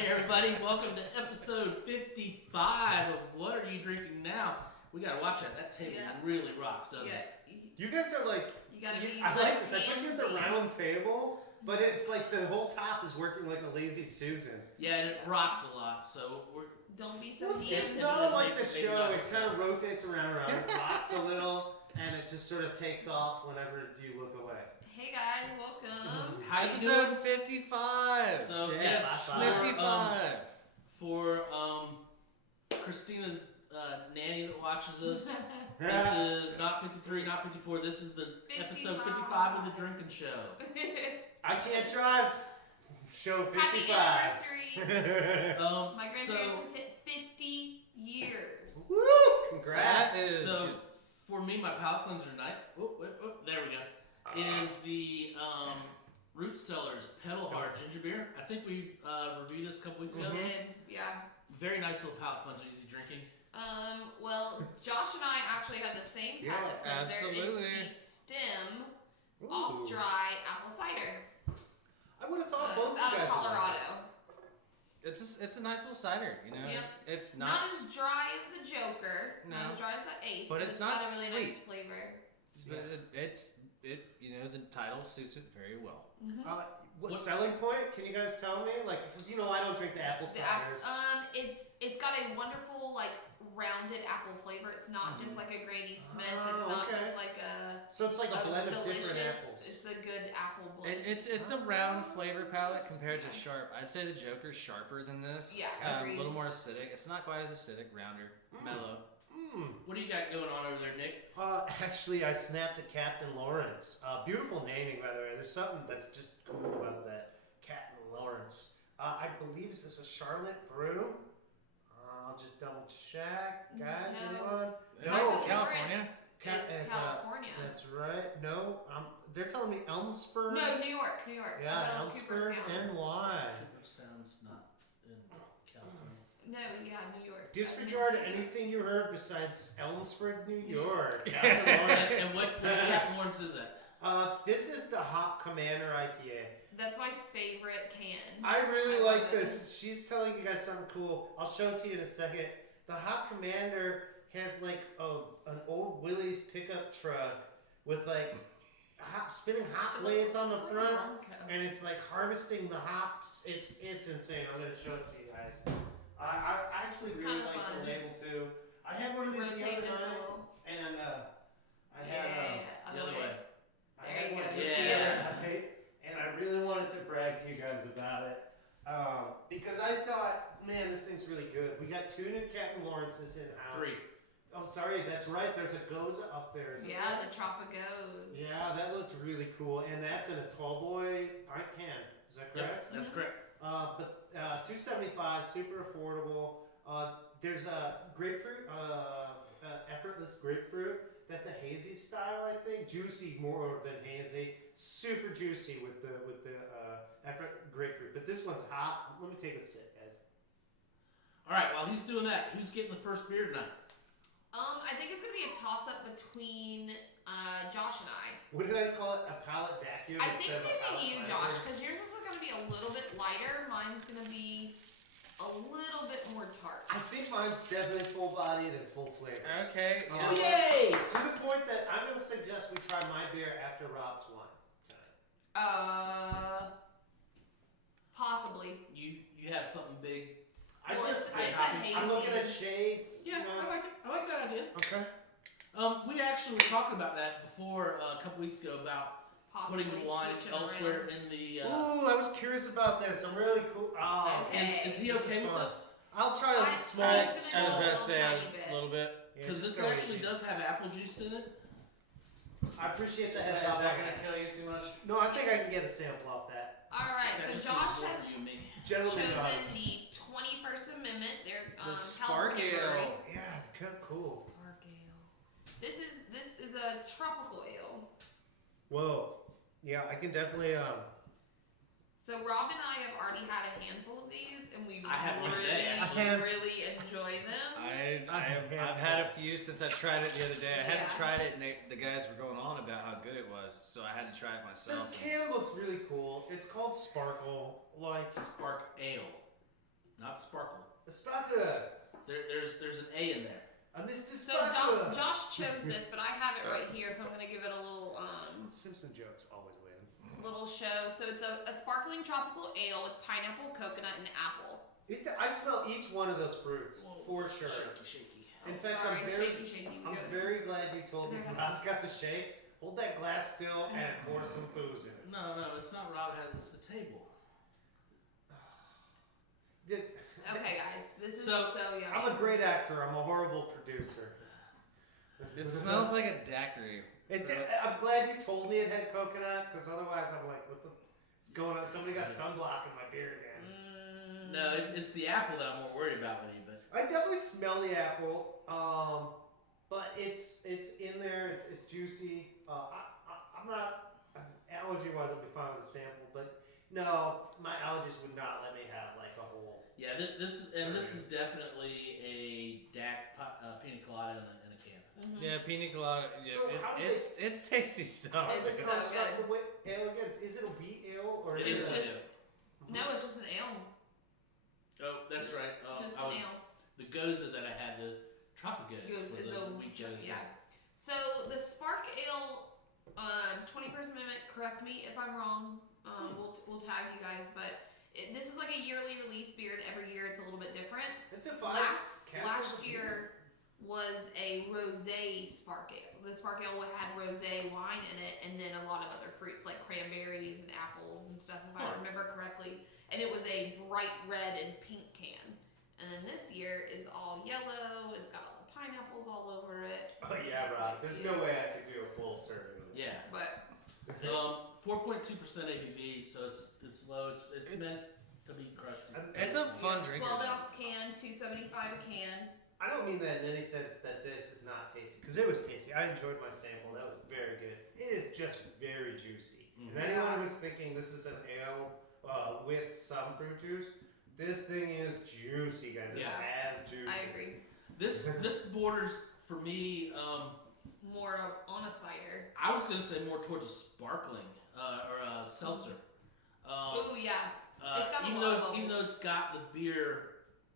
Hey everybody, welcome to episode 55 of What Are You Drinking Now? We gotta watch that. That table really rocks, doesn't it? You guys are like, you gotta be I like this. I put you at the round table, but it's like the whole top is working like a lazy Susan. Yeah, and it rocks a lot, so we're... Don't be so It's not like the show. It kind of rotates around, it rocks a little, and it just sort of takes off whenever you look away. Hey guys, welcome. How you Episode doing? 55. So, Yeah, yes, 55. For Christina's nanny that watches us, this is not 53, not 54. This is the episode 55 of the Drinking Show. I can't drive. Show 55. Happy anniversary. My My grandparents just hit 50 years. Woo! Congrats. That is So, for me, my palate cleanser tonight, there we go, is the Root Cellars Pedal Hard Ginger Beer. I think we've reviewed this a couple weeks ago. We did, yeah. Very nice little palate cleanser, easy drinking. Well, Josh and I actually had the same palate cleanser. Absolutely. It's the Stem Off-Dry Apple Cider. I would have thought both it's out you guys of Colorado. It's a nice little cider, you know. Yep. It's Not not, as dry as the Joker, No. not as dry as the Ace, But it's got not a really sweet. nice flavor. but it you know, the title suits it very well. What selling point? Can you guys tell me? Like, I don't drink the apple ciders. It's got a wonderful rounded apple flavor. It's not just like a Granny Smith. It's not just like a. So it's like a blend of delicious. different apples. It's a good apple blend. It's a round flavor palette compared to sharp. I'd say the Joker's sharper than this. Yeah, a agreed. little more acidic. It's not quite as acidic, rounder, mellow. What do you got going on over there, Nick? Actually, I snapped at Captain Lawerence. Beautiful naming, by the way. There's something that's just cool about that. Captain Lawerence. I believe this is a Charlotte brew. I'll just double check. Guys, anyone? No, California. It's California. That's right. No, they're telling me Elmsford. No, New York. Yeah, I thought it was Elmsford, Cooperstown. NY. Cooperstown's not in California. No, yeah, New York. Disregard Mid-City. anything you heard besides Elmsford, New York. And, Captain Lawerence. and which Captain Lawrence is that? This is the Hop Commander IPA. That's my favorite can. I really love like it. this. She's telling you guys something cool. I'll show it to you in a second. The Hop Commander has like an old Willys pickup truck with like spinning hop blades on the front, and it's like harvesting the hops. It's insane. I'm gonna show it to you guys. I actually It's really kinda like fun. the label too. I had one of these the Rotate other this a night, little. and I had The other way. I There had you one go. just Yeah. the other night, and I really wanted to brag to you guys about it. Because I thought, man, this thing's really good. We got 2 new Captain Lawrences in house. 3. I'm sorry, that's right. There's a Goza up there. Is it Yeah, right? the Tropicos. Yeah, that looked really cool, and that's in a tall boy pint can. Is that correct? Yep, that's correct. But $2.75, super affordable. There's a grapefruit, effortless grapefruit. That's a hazy style, I think. Juicy more than hazy. Super juicy with the effort grapefruit. But this one's hot. Let me take a sip, guys. All right, while he's doing that, who's getting the first beer tonight? I think it's gonna be a toss-up between Josh and I. What did I call it? A palate vacuum? I think instead of a palate maybe you, cleanser? Josh, because yours is gonna be a little bit lighter. Mine's gonna be a little bit more tart. I think mine's definitely full-bodied and full flavor. Okay. Oh, Oh, yay! To the point that I'm going to suggest we try my beer after Rob's wine tonight. Possibly. You have something big. Well, it's a I'm looking at hazy. shades. Yeah, you know. I like it. I like that idea. Okay. We actually were talking about that before a couple weeks ago about Possibly putting the wine switching elsewhere around. in the. Ooh, I was curious about this. I'm really cool. Oh, Okay. Is he This is okay with fun. this? I'll try I- a small. I was I was gonna about to say tiny bit. a little bit. Yeah, Because just this go actually easy. does have apple juice in it. I appreciate the Is heads that up. going to kill you too much? No, I think I can get a sample off that. All right, That so just Josh seems more has for you and me. Gentlemen, chosen guys. the 21st Amendment. They're The Spark California Ale. Brewery. Yeah, cool. Spark Ale. This is a tropical ale. Whoa. Yeah, I can definitely. So Rob and I have already had a handful of these, and we I had one really, today, actually. really enjoy them. I've had a few since I tried it the other day. I hadn't Yeah. tried it, and the guys were going on about how good it was, so I had to try it myself. This can looks really cool. It's called Sparkle. Like Spark Ale. not sparkle. A sparkler. There's an A in there. Mr. So Sparkler. Josh chose this, but I have it right here, so I'm gonna give it a little Simpson jokes always win. little show. So it's a sparkling tropical ale with pineapple, coconut, and apple. I smell each one of those fruits for sure. Shaky. In fact, Sorry, I'm shaky. I'm very glad you told me They're Rob's got the shakes. Hold that glass still and pour some booze in it. No, it's not Rob. It's the table. Okay, guys, this is So, so yummy. I'm a great actor. I'm a horrible producer. It smells like a daiquiri. I'm glad you told me it had coconut, because otherwise I'm like, what the? It's going on. Somebody got sunblock in my beer again. No, it's the apple that I'm more worried about with you. But I definitely smell the apple, but it's in there. It's juicy. I'm not allergy wise. I'll be fine with the sample, but no, my allergies would not let me have like a whole. yeah, this is definitely a pina colada in a can. Mhm. Yeah, pina colada. Yeah, So how do it's tasty stuff. It's so good. Ale again. Is it a wheat ale or It It's is. just- a- No, it's just an ale. Oh, that's right. Just I an was ale. the goza that I had. The tropical goza Goes was is a the wheat goza. yeah. So the Spark Ale, 21st Amendment. Correct me if I'm wrong. We'll tag you guys, but this is like a yearly release beer, and every year it's a little bit different. It defies Last categories of year was a rosé Spark Ale. The Spark Ale had rosé wine in it, and then a lot of other fruits like cranberries and apples and stuff, if I Huh. remember correctly. And it was a bright red and pink can. And then this year is all yellow. It's got all the pineapples all over it. Oh yeah, Rob. There's no way I could do a full serving of it. Yeah. But 4.2% ABV, so it's low. It's meant to be crushed. It's a fun drinker. 12-ounce can, $2.75 a can. I don't mean that in any sense that this is not tasty, because it was tasty. I enjoyed my sample. That was very good. It is just very juicy. Mhm. And anyone who's thinking this is an ale with some fruit juice, this thing is juicy, guys. It's as juicy. I agree. This borders for me. More on a cider. I was gonna say more towards a sparkling or a seltzer. Oh yeah. It's got a even lot though of it's, bubbles. even though it's got the beer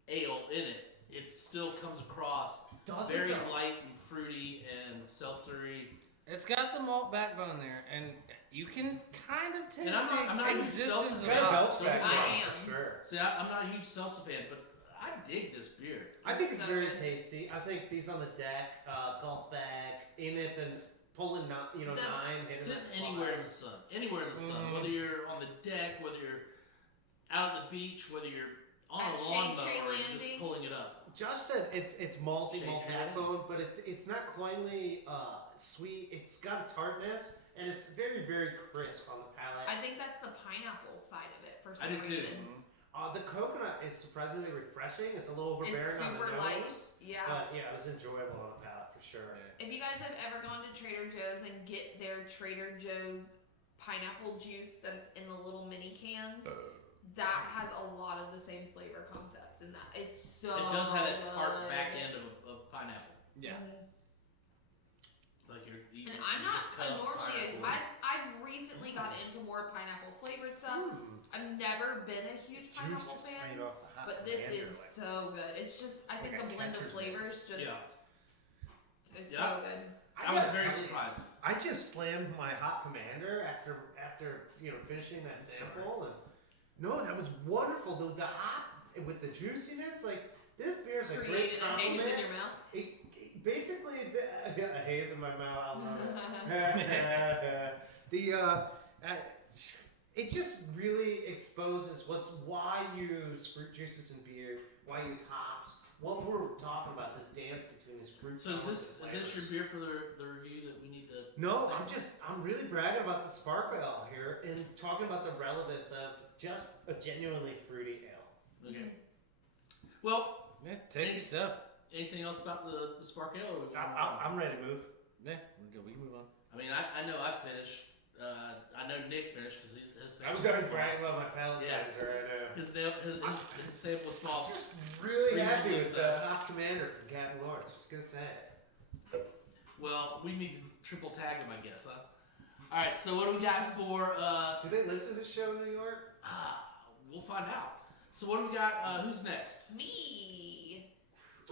ale in it, it still comes across Does very it though? light and fruity and seltzery. It's got the malt backbone there, and you can kind of taste And I'm not the a existence seltzer of Kind of fan. helps back I up, am. for sure. See, I'm not a huge seltzer fan, but I dig this beer. I think it's So very good. tasty. I think these on the deck, golf bag, in it, then pulling, nine, The- hitting Sit it anywhere in flies. the sun. Anywhere in the sun. Mhm. Whether you're on the deck, whether you're out at the beach, whether you're on At a Shade lawnmower Tree and just Landing. pulling it up. Josh said it's malty, Shade malt tree. backbone, but it's not cloyingly sweet. It's got a tartness, and it's very, very crisp on the palate. I think that's the pineapple side of it for I some do too. reason. The coconut is surprisingly refreshing. It's a little It's overbearing on super the light. nose, Yeah. but yeah, it was enjoyable on the palate for sure. If you guys have ever gone to Trader Joe's and get their Trader Joe's pineapple juice that's in the little mini cans, that has a lot of the same flavor concepts in that. It's so It does have that tart good. back end of pineapple. Yeah. Mhm. Like you're eating. And I'm you not just cut up normally. pineapple. I've recently got into more pineapple flavored stuff. Mm. I've never been a huge Juice pineapple just fan, played off the hot but this commander, is like- so good. It's just I think Like a the blend of catcher's flavors just Yeah. is Yeah. so good. I was gotta very tell you, surprised. I just slammed my hot commander after finishing that sample, and no, that was wonderful. The hot with the juiciness, like this beer is a great Created a haze compliment. in your mouth. It basically, a haze in my mouth. I love it. It just really exposes why use fruit juices in beer, why use hops. What we're talking about, this dance between these fruit. So is tones this and your flavors. beer for the review that we need to? No, say? I'm really bragging about the Sparkle Ale here and talking about the relevance of just a genuinely fruity ale. Okay. Well, Yeah, tasty stuff. anything else about the Spark Ale? Or we I'm ready to move. Yeah, we can move on. I mean, I know I finished. I know Nick finished because his I was sample already small. bragging about my palate Yeah. cleanser, I know. His sample was small. I'm just really happy Reasonably with so. the Hop Commander from Captain Lawerence. Just gonna say it. Well, we need to triple tag him, I guess, huh? All right. So what do we got for? Do they listen to the show in New York? We'll find out. So what do we got? Who's next? Me.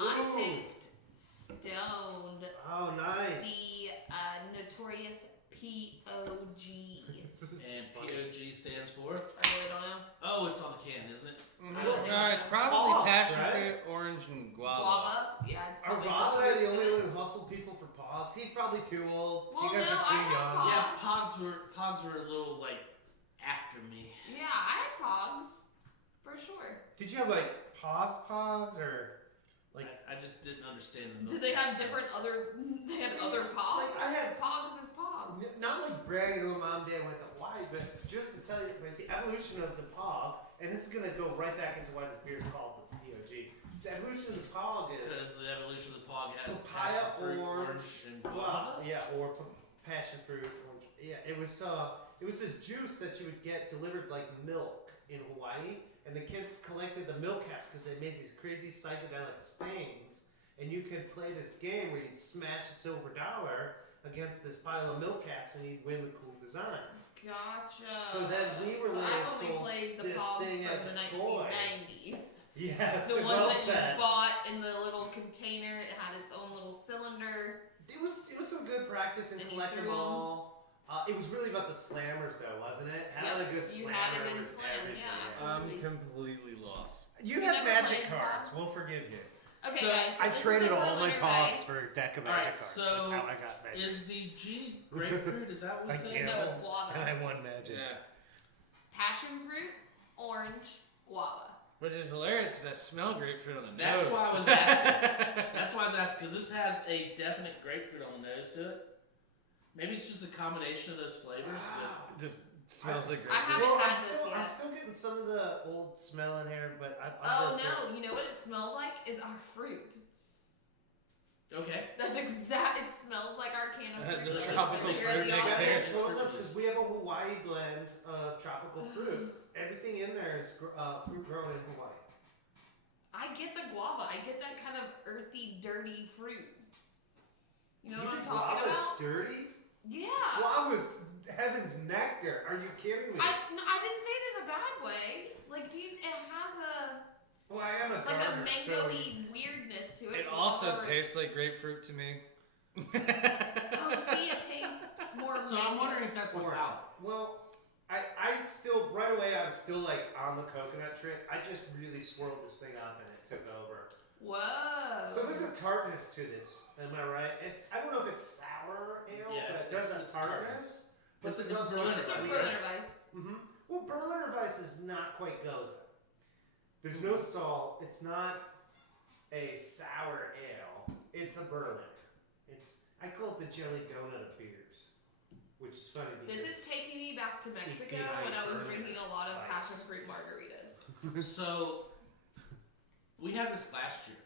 Ooh. I picked Stoned. Oh, nice. The notorious POG. And POG stands for? I really don't know. Oh, it's on the can, isn't it? I don't think It's probably Pogs, passion right? fruit, orange, and guava. Guava? Yeah, it's Are probably Bob got the fruits only in one it. who hustled people for pogs? He's probably too old. Well, you guys no, are too I had young. Pogs. Yeah, Pogs were a little like after me. Yeah, I had Pogs. For sure. Did you have like pogs, or like? I just didn't understand the milk. Do they have gas. different other? They had other Pogs. Like, I had- Pogs is Pogs. Not like bragging to mom and dad went to Hawaii, but just to tell you, like the evolution of the pog, and this is gonna go right back into why this beer is called the POG. The evolution of the pog is Because the evolution of the Pog has papaya, passion fruit, orange, and well, guava. yeah, or passion fruit, orange. Yeah, it was this juice that you would get delivered like milk in Hawaii, and the kids collected the milk caps because they made these crazy psychedelic stings, and you could play this game where you'd smash a silver dollar against this pile of milk caps, and you'd win the cool designs. Gotcha. So then we were So literally I've only sold played the this Pogs thing from as the a toy. 1990s. Yes, The ones well that said. you bought in the little container. It had its own little cylinder. It was some good practice in And you collecting threw 'em. all. It was really about the slammers, though, wasn't it? Having a good You slammer had a good was slam, everything. yeah, I'm absolutely. completely lost. You You have never magic played cards. Pogs? We'll forgive you. Okay, So, guys. So I this is traded the all my Berliner pogs Weiss. for a deck of Alright, magic cards. so That's how I got magic. Is the G grapefruit? Is that what we I said? can't. No, it's guava. And I won magic. Yeah. Passion fruit, orange, guava. Which is hilarious because I smell grapefruit on the That's nose. why I was asking. That's why I was asking, because this has a definite grapefruit on the nose to it. Maybe it's just a combination of those flavors, but Just smells like I grapefruit. haven't Well, had I'm this still, yet. I'm still getting some of the old smell in here, but Oh no! You know what it smells like? Is our fruit. okay. That's exact. It smells like our can of fruit. The juice tropical that we fruit already mix offer. here. Because we have a Hawaii blend of tropical fruit. Everything in there is fruit grown in Hawaii. I get the guava. I get that kind of earthy, dirty fruit. You know what I'm talking Guava's about? dirty? Yeah. Guava's heaven's nectar. Are you kidding me? I didn't say it in a bad way. Like, it has a Well, I am a like a gardener, mango-y weirdness to it. It also However- tastes like grapefruit to me. Oh, see, it tastes more. So I'm mango. wondering if that's what palate. Well, I still, right away, I was still like on the coconut trip. I just really swirled this thing up and it took over. Whoa. So there's a tartness to this. Am I right? I don't know if it's sour ale, Yes, but it does it's a tartness. But It's there's also Berliner It's a Weiss. Berliner Weiss. Mm-hmm. Well, Berliner Weiss is not quite goza. There's no salt. It's not a sour ale. It's a Berliner. I call it the jelly donut of beers, which is funny because This is taking me back to Mexico API when I was Berliner drinking a lot of Weiss. passion fruit margaritas. So we had this last year,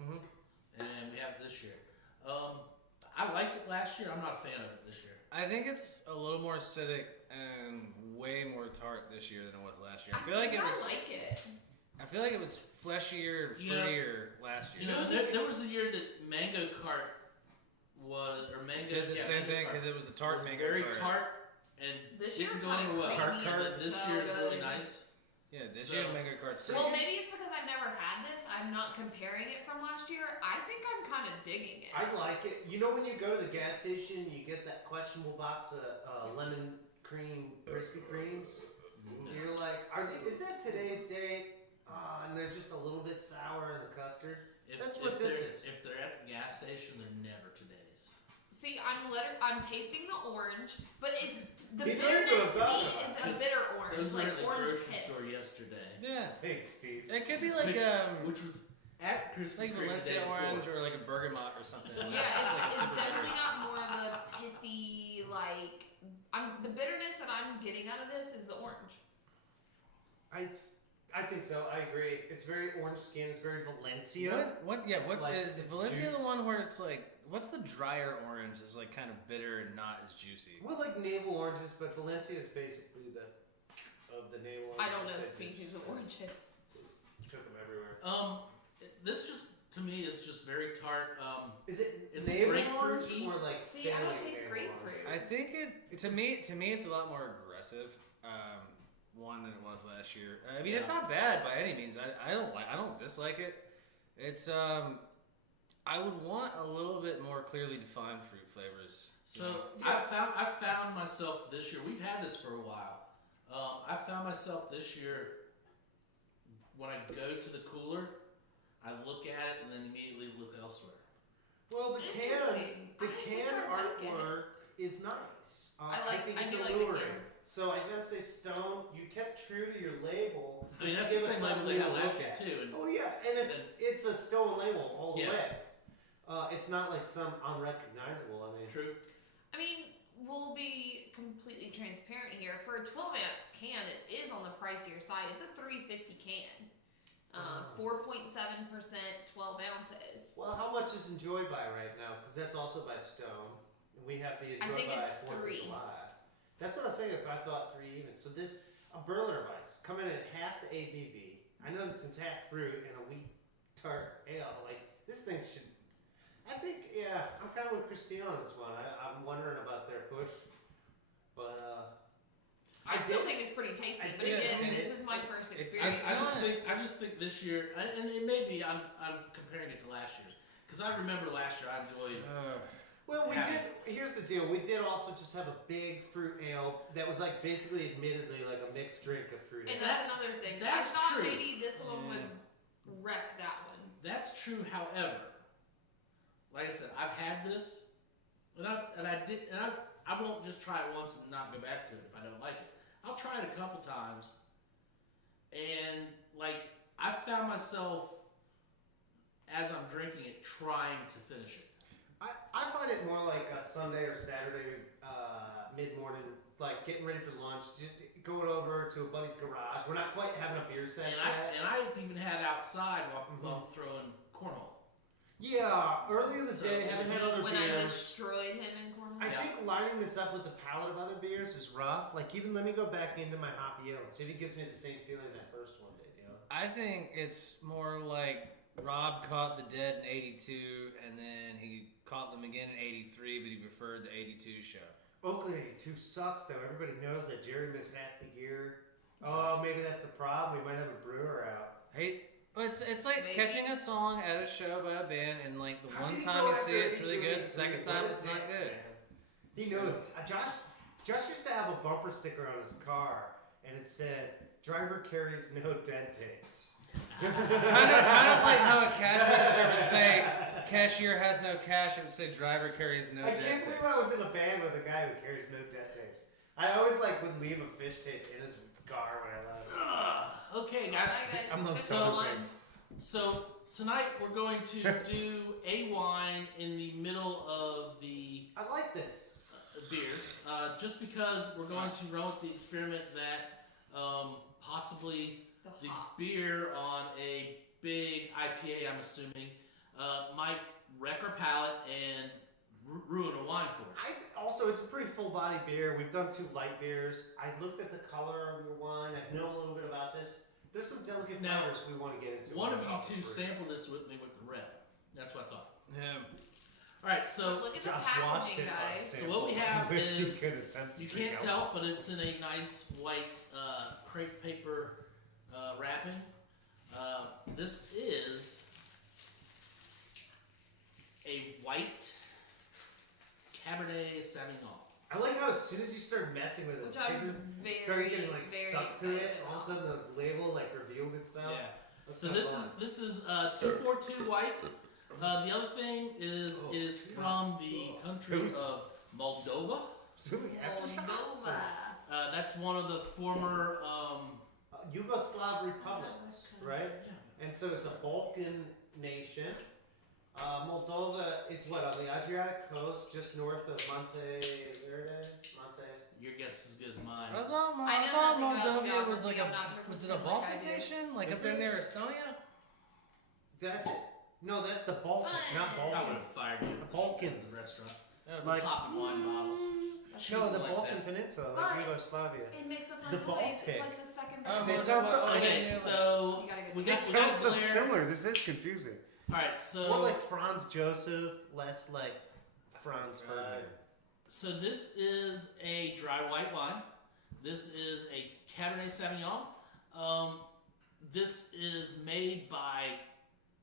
Mm-hmm. and we have it this year. I liked it last year. I'm not a fan of it this year. I think it's a little more acidic and way more tart this year than it was last year. I feel like think it was. I like it. I feel like it was fleshier and You know- fruitier last You year. know, there was a year that Mango Cart Did the same thing because it was the tart was mango very cart. tart and This didn't year's go kind over of well. creamy Tart and cart. This so year's really good. nice. Yeah, this So- year's mango cart's Well, maybe it's because I've never had this. I'm not comparing it from last year. I think I'm kind of digging it. I like it. You know when you go to the gas station, you get that questionable box of lemon cream Krispy Kremes. You're like, is that today's date? And they're just a little bit sour in the custard. That's what this is. If they're at the gas station, they're never today's. See, I'm tasting the orange, but it's the He knows bitterness what I'm to me talking about. is a bitter I orange, was like at the orange grocery pit. store yesterday, Yeah, Thanks, Steve. it could be like which was at Krispy like Kreme the Valencia day before. orange or like a bergamot or something. Yeah, it's Super definitely bitter. got more of a pithy, like the bitterness that I'm getting out of this is the orange. I think so. I agree. It's very orange skin. It's very Valencia. What? Yeah. What's Like, is it's Valencia juice. the one where it's like? What's the drier orange? Is like kind of bitter and not as juicy. Well, like navel oranges, but Valencia is basically of the navel oranges. I don't know that species just of oranges. Took them everywhere. This just to me is just very tart. Is it It's navel orange grapefruity. or like See, I don't salmon taste navel grapefruit. orange? I think it to me it's a lot more aggressive. one than it was last year. I mean, it's not bad by any means. I don't dislike it. It's I would want a little bit more clearly defined fruit flavors. So I found myself this year. We've had this for a while. I found myself this year when I go to the cooler, I look at it and then immediately look elsewhere. Well, the Interesting. can I like it. artwork is nice. I think do it's like the alluring. can. So I gotta say, Stone, you kept true to your label. I mean, but that's you the gave us same label something they to had last look year at. too. And Oh yeah, and it's a Stone label all the Yeah. way. It's not like some unrecognizable. I mean, true. I mean, we'll be completely transparent here. For a 12-ounce can, it is on the pricier side. It's a $3.50 can. 4.7%, 12 ounces. well, how much is Enjoy By right now? Because that's also by Stone, and we have the I Enjoy think By it's 4th of 3. July. That's what I was saying. If I thought 3 even. So this a Berliner Weiss coming in at half the ABV. I know this is half fruit and a wheat tart ale. Like this thing should. I think I'm kind of with Christine on this one. I'm wondering about their push, but I still think it's pretty tasty, but again, this is my first experience. I just think this year, and it may be I'm comparing it to last year because I remember last year I enjoyed. Well, we did. Here's the deal. We did also just have a big fruit ale that was like basically, admittedly, like a mixed drink of fruit And ale. that's another thing. That's I thought true. maybe this one would wreck that one. That's true. However, like I said, I've had this, and I won't just try it once and not go back to it if I don't like it. I'll try it a couple times, and like I found myself as I'm drinking it trying to finish it. I find it more like a Sunday or Saturday mid-morning, like getting ready for lunch, just going over to a buddy's garage. We're not quite having a beer session yet. And I've even had outside while throwing cornhole. Yeah, early in the day, haven't had other When I beers. destroyed him in cornhole. I think lining this up with the palette of other beers is rough. Like, even let me go back into my Hoppy Ale and see if it gives me the same feeling that first one did, you know? I think it's more like Rob caught the Dead in '82, and then he caught them again in '83, but he preferred the '82 show. Oakland 82 sucks, though. Everybody knows that Jerry missed half the gear. Oh, maybe that's the problem. We might have a brewer out. Hey, but it's like Maybe. catching a song at a show by a band, and like the How one do you time go you see after it, it's really 82 good. The second and time, what it's is not that, good. man? He knows. Josh used to have a bumper sticker on his car, and it said, "Driver carries no dead tapes." kind of like how a cash register would say, "Cashier has no cash." It would say, "Driver carries no I dead can't tapes." believe I was in a band with a guy who carries no dead tapes. I always would leave a fish tape in his car when I left. Okay, guys. Alright, guys, I'm those let's so- go on. So tonight we're going to do a wine in the middle of the I like this. beers, just because we're going to run with the experiment that possibly The the hop. beer on a big IPA, I'm assuming, might wreck our palate and ruin a wine for us. Also, it's a pretty full body beer. We've done 2 light beers. I looked at the color of your wine. I know a little bit about this. There's some delicate Now, flavors we want to get into. One of on top you two of it. sampled this with me with the red. That's what I thought. Yeah. All right, But so look at the Josh watched packaging, it. guys. So what we have I wish is- you could attempt to you drink can't out. tell, but it's in a nice white crepe paper wrapping. This is a white Cabernet Sauvignon. I like how as soon as you start messing with it, Which I'm paper very, started getting very stuck to excited it. All of a about. sudden, the label revealed itself. Yeah. That's So kinda this fun. is 242 white. The other thing is Oh, is from the country of Moldova. So we have to shop some. Moldova. That's one of the former. Yugoslav republics, right? Yeah. And so it's a Balkan nation. Moldova is what, on the Adriatic coast, just north of Monte Verde? Your guess is as good as mine. I thought, I know thought nothing about Moldova was like geography. I'm not gonna was it a pretend like Baltic I do. nation? Like Is up there it? near Estonia? That's it. No, that's the Baltic, not I would Balkan. have fired you. at the Balkan. the restaurant. No, it's Like- Popping wine bottles. No, the Like Balkan that. Peninsula, But- like Yugoslavia. It makes a fun The noise. Baltic. It's like the second Oh, They person. sound so- Okay, so You gotta get we it. got It we got sounds so Blair. similar. This is confusing. All right, so More like Franz Joseph, less like Franz Ferdinand. so this is a dry white wine. This is a Cabernet Sauvignon. This is made by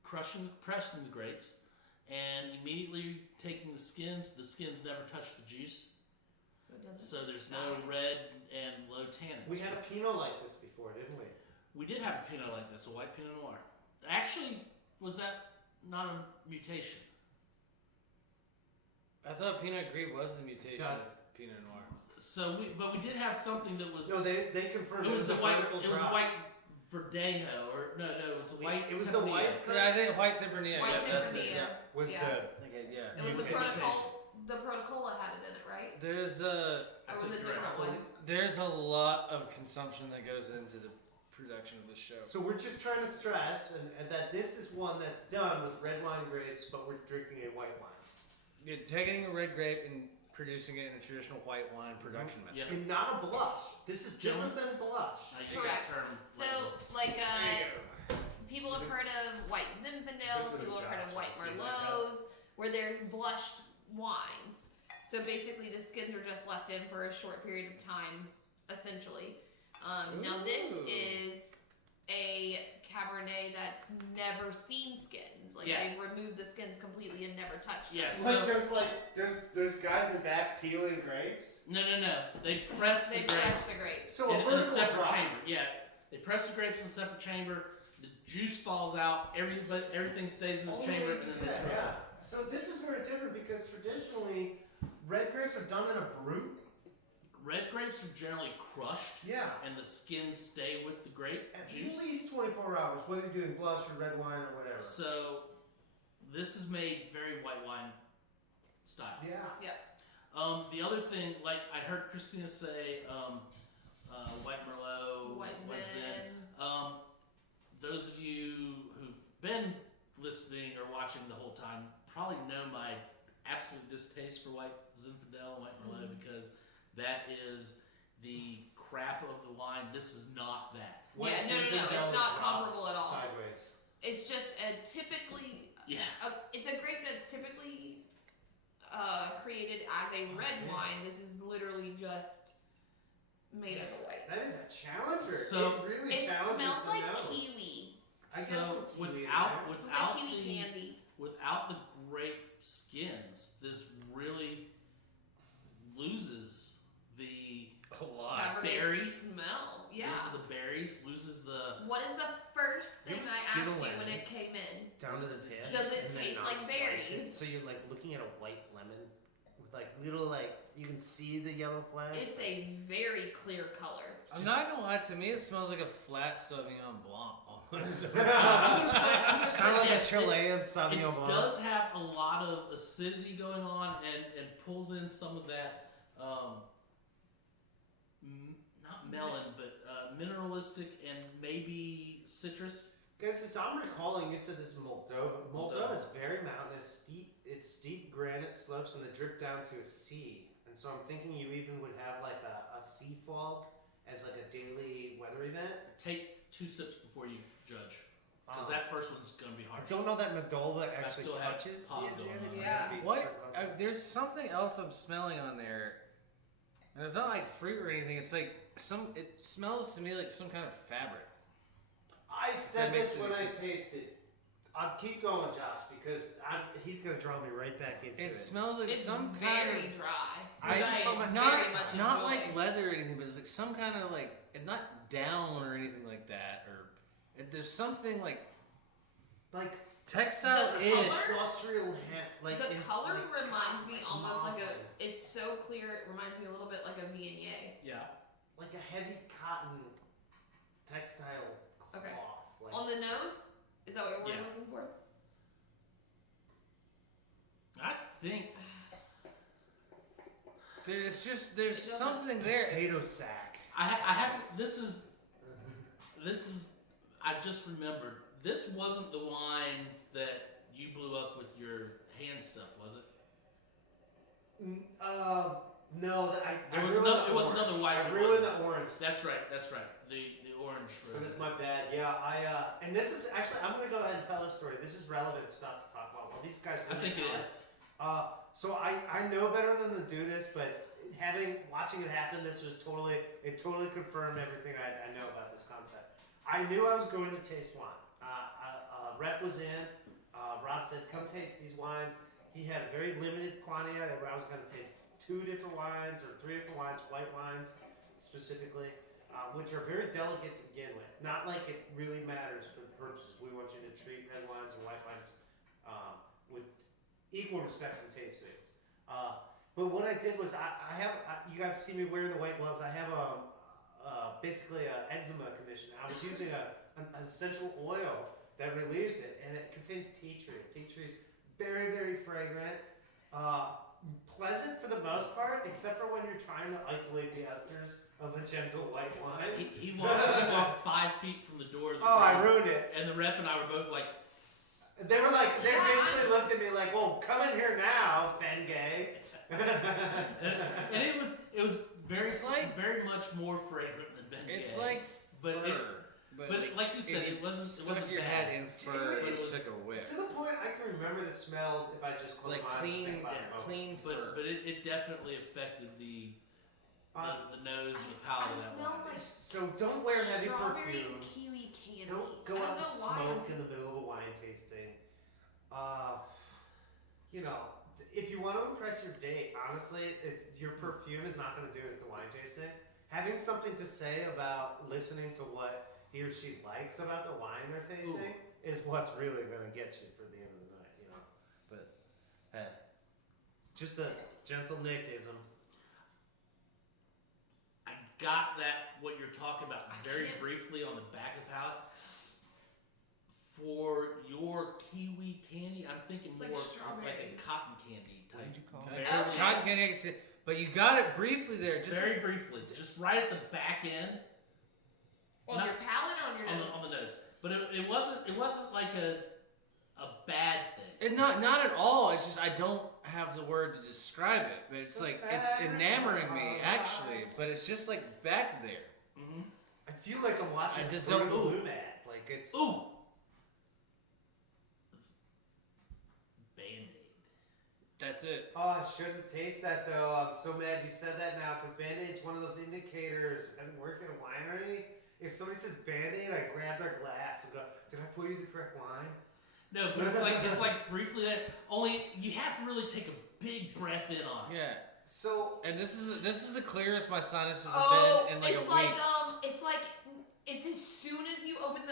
pressing the grapes and immediately taking the skins. The skins never touch the juice, So it doesn't. so there's no red and low tannins. We had a Pinot like this before, didn't we? We did have a Pinot like this, a white Pinot Noir. Actually, was that not a mutation? I thought Pinot Gris was the mutation Got of Pinot Noir. So but we did have something that was. No, they confirmed It was the white. vertical It was drop. white Verdejo, or no, it was a white. It was the Tempranillo. white. Yeah, I think white Tempranillo. White Yeah, that's it, Tempranillo. yeah. Was Yeah. good. Okay, yeah. It was the Imitation. protocol. The Protocola had it in it, right? There's I Or was think it a you're different right. one? there's a lot of consumption that goes into the production of this show. So we're just trying to stress and that this is one that's done with red wine grapes, but we're drinking a white wine. You're taking a red grape and producing it in a traditional white wine production method. Yeah. And not a blush. This is different than blush. I use that Correct. term. So, like, people have heard of white Zinfandels, Especially people have heard of Josh, white I've seen that Merlots, where they're blushed wines. So basically, the skins are just left in for a short period of time, essentially. Now, this Ooh. is a Cabernet that's never seen skins. Like, Yeah. they've removed the skins completely and never touched Yeah, them. so- there's guys in back peeling grapes. No. They press They the grapes press the grapes. So in a a vertical separate drop. chamber. Yeah, they press the grapes in a separate chamber. The juice falls out. Everything stays in this Only chamber, they and do then they that, throw it. yeah. So this is very different because traditionally red grapes are done in a brute. Red grapes are generally crushed, Yeah. and the skins stay with the grape At juice. least 24 hours, whether you're doing blush or red wine or whatever. So this is made very white wine style. Yeah. The other thing, like I heard Christina say, white Merlot, White Zin. Zin. Those of you who've been listening or watching the whole time probably know my absolute distaste for white Zinfandel and white Merlot because that is the crap of the wine. This is not that. White Yeah, no, Zinfandel it's not is comparable Rob's at all. Sideways. It's just a typically Yeah. it's a grape that's typically created as a red wine. This is literally just made as a white. That is a challenger. So- it really It challenges smells the like nose. kiwi. I get So some kiwi in without there. It's without like kiwi the candy. without the grape skins, this really loses the A lot. Cabernet berry. smell. Yeah. loses the berries, loses the What is the first thing You I asked skittle you lemon. when it came in? Down to this head. Does it and then taste not like slice it. berries? So you're like looking at a white lemon with like little you can see the yellow flash. It's a very clear color. I'm not gonna lie, to me it smells like a flat Sauvignon Blanc almost. I'm gonna say kind of like a yes, Chilean it Sauvignon Blanc. does have a lot of acidity going on and pulls in some of that not melon but mineralistic and maybe citrus. Guys, as I'm recalling, you said this is Moldova. Moldova is very mountainous, steep. It's steep granite slopes and they drip down to a sea. And so I'm thinking you even would have like a sea fog as like a daily weather event. Take 2 sips before you judge, because Um, that first one's gonna be I harsh. don't know that Moldova actually still have touches the pop going acidity. on. Yeah. Maybe What? something about that. There's something else I'm smelling on there, and it's not like fruit or anything. It's like it smells to me like some kind of fabric. I said That makes this when any I sense. tasted. I'll keep going, Josh, because He's gonna draw me right back into It it. smells like It's some very kind of dry. I which just I told my- very much not enjoy. like leather or anything, but it's like some kind of like not down or anything like that, or there's something like like textile The ish. color? industrial hemp. Like The in- color like reminds me almost like muslin. it's so clear. It reminds me a little bit like a Viognier. Yeah. like a heavy cotton textile cloth. Okay. Like, On the nose, is that what we're Yeah. looking for? I think There's It doesn't- something there. Potato sack. I have to, this is I just remembered, this wasn't the wine that you blew up with your hand stuff, was it? no, that I There was ruined another- the it was orange. another white I one, ruined wasn't the orange. That's right, the orange So rosé. this is my bad. Yeah, and this is actually I'm gonna go ahead and tell this story. This is relevant stuff to talk about. Well, these guys. I Really think it know is. So I know better than to do this, but it watching it happen, it totally confirmed everything I know about this concept. I knew I was going to taste wine. Rep was in. Rob said, "Come taste these wines." He had a very limited quantity. I was going to taste 2 different wines or 3 different wines, white wines specifically, which are very delicate to begin with. Not like it really matters for the purposes. We want you to treat red wines and white wines with equal respect and taste rates. But what I did was you guys see me wearing the white gloves. I have basically an eczema condition. I was using an essential oil that relieves it, and it contains tea tree. Tea tree is very, very fragrant, pleasant for the most part, except for when you're trying to isolate the esters of a gentle white wine. He walked 5 feet from the door of the I room, ruined it. and the rep and I were both like, They basically looked at me like, "Well, come in here now, Ben Gay." and it was very much more fragrant than Ben It's Gay. like But fur. But like you said, it wasn't your bad. head in fur. It It was- took a whiff. To the point I can remember the smell if I just close Like my eyes and clean, think about it. clean fur. But it definitely affected the nose and the I palate of that smell wine. like So don't wear heavy strawberry perfume. and kiwi candy. Don't go I don't out and know why. smoke in the middle of a wine tasting. If you want to impress your date, honestly, your perfume is not going to do it at the wine tasting. Having something to say about listening to what he or she likes about the wine they're tasting is what's really going to get you for the end of the night, But hey, just a gentle Nickism. I got what you're talking about very briefly on the back of the palate. For your kiwi candy, I'm thinking It's like more of strawberry. like a cotton candy type. What did you call Very, Okay. Cotton candy, I can see. But you got it briefly there. Just very briefly, just right at the back end On Not- your palate or on your nose? on the nose. But it wasn't like a bad thing. not at all. It's just I don't have the word to describe it. But it's So like it's fair. enamoring me actually. But it's just like back there. Mm-hmm. I feel like I'm watching I just Fruit don't- of the Loom ad. Like it's. Ooh. Band-Aid. That's it. Oh, I shouldn't taste that though. I'm so mad you said that now because Band-Aid's one of those indicators. Having worked at a winery, if somebody says Band-Aid, I grab their glass and go, "Did I pour you the correct wine?" No, but it's like briefly there. Only you have to really take a big breath in on it. Yeah. So And this is the clearest my sinuses have Oh, been in like a it's week. it's as soon as you open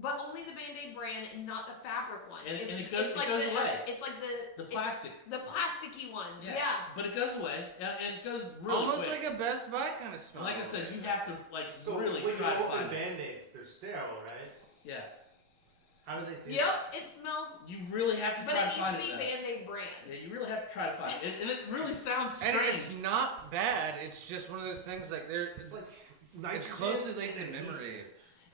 but only the Band-Aid brand and not the fabric one. And it's, it goes- it's it like goes the, away. It's like The plastic. the plasticky one. Yeah. But it goes away, and it goes really Almost quick. like a Best Buy kind of And smell. like I said, you have to really when try you to open find it. Band-Aids, they're sterile, right? Yeah, How do they do Yep. that? It smells, you really have to but try it to needs find to be it. Band-Aid brand. Yeah, you really have to try to find it, and it really sounds And strange. it's not bad. It's just one of those things like It's like it's nitrogen closely linked to and memory.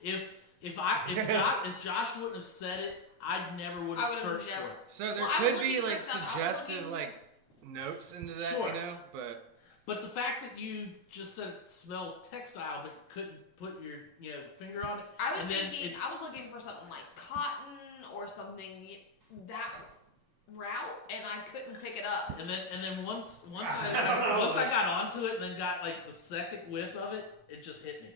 adhesive. If Josh wouldn't have said it, I never would have I would've searched never- for it. So there Well, I could was be looking for like stuff- I was suggestive looking- like notes into that, Sure. but But the fact that you just said it smells textile, but couldn't put your finger on it. I was And then thinking, it's- I was looking for something like cotton or something that route, and I couldn't pick it up. And then once I don't know. I got onto it, and then got like the second whiff of it, it just hit me.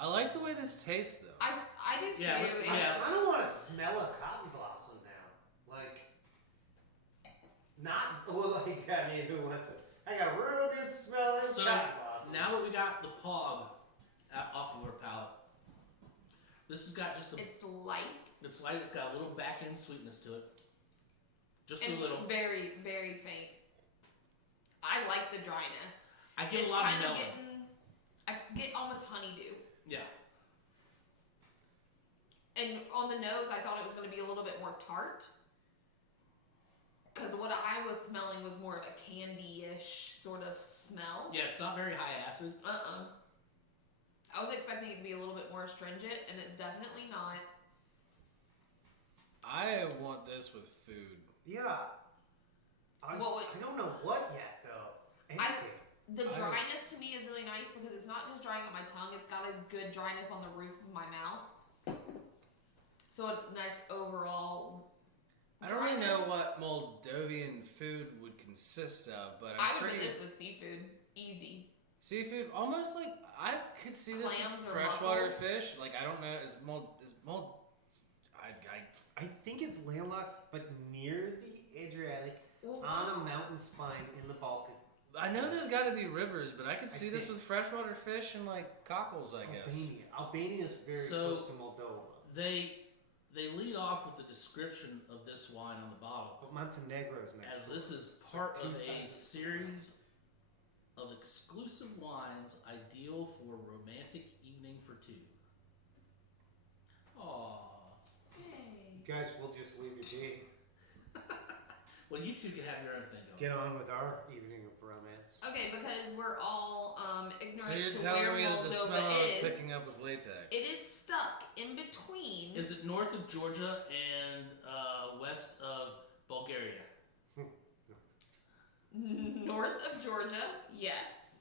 I like the way this tastes though. I do Yeah, too. but- It's- yeah. I don't want to smell a cotton blossom now. Who wants it? I got real good smelling So cotton blossoms. now that we got the pog off of our palate, this has got just It's light it's light. It's got a little back end sweetness to it, just and a little. very, very faint. I like the dryness. I get It's a lot of kind melon. I get almost honeydew. Yeah, And on the nose, I thought it was going to be a little bit more tart. Because what I was smelling was more of a candy-ish sort of smell. yeah. It's not very high acid. I was expecting it to be a little bit more astringent, and it's definitely not. I want this with food. Yeah. I don't know what yet though. Anything. The dryness to me is really nice because it's not just drying on my tongue, it's got a good dryness on the roof of my mouth. So a nice overall I don't really know dryness. what Moldovan food would consist of, but I I'm would put pretty this with seafood. Easy. seafood. Almost like I could see this Clams with or freshwater mussels? fish. Like I don't know, is mold. I think it's landlocked, but near the Adriatic, Well, on a mountain spine in the Balkan. I know there's got to be rivers, but I could see this think- with freshwater fish and like cockles. I guess. Albania is very So- close to Moldova, They lead off with the description of this wine on the bottle, but Montenegro is next. as door. this is part Two of a sides. series of exclusive wines ideal for romantic evening for two. Aww. hey. You guys, we'll just leave it be. Well, you two can have your own thing going. Get on with our evening of romance. Okay, because we're all ignorant So you're to telling where me that the smell I Moldova was is. picking up was latex? It is stuck in between. Is it north of Georgia and west of Bulgaria? North of Georgia, yes.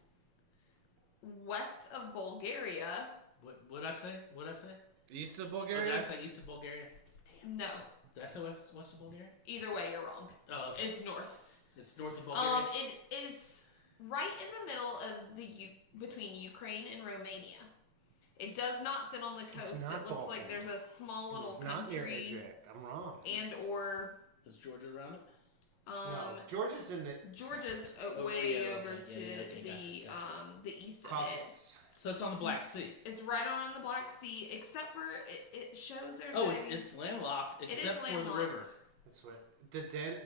West of Bulgaria, What I say? What I say? East of Or Bulgaria? did I say east of Bulgaria? no. Did I say west of Bulgaria? Either way, you're wrong. Oh, okay. It's north. It's north of Bulgaria. It is right in the middle of between Ukraine and Romania. It does not sit on the coast. not It looks like Balkan. there's a small little It's not near country Adriatic. I'm wrong. and or Is Georgia around it? No, Georgia's in the Georgia's Oh, way yeah, over okay, to yeah, okay, the gotcha. the east of it. Caucasus. So it's on the Black Sea. It's right on the Black Sea, except for it shows there's Oh, a it's landlocked It except is for the landlocked. river. That's what the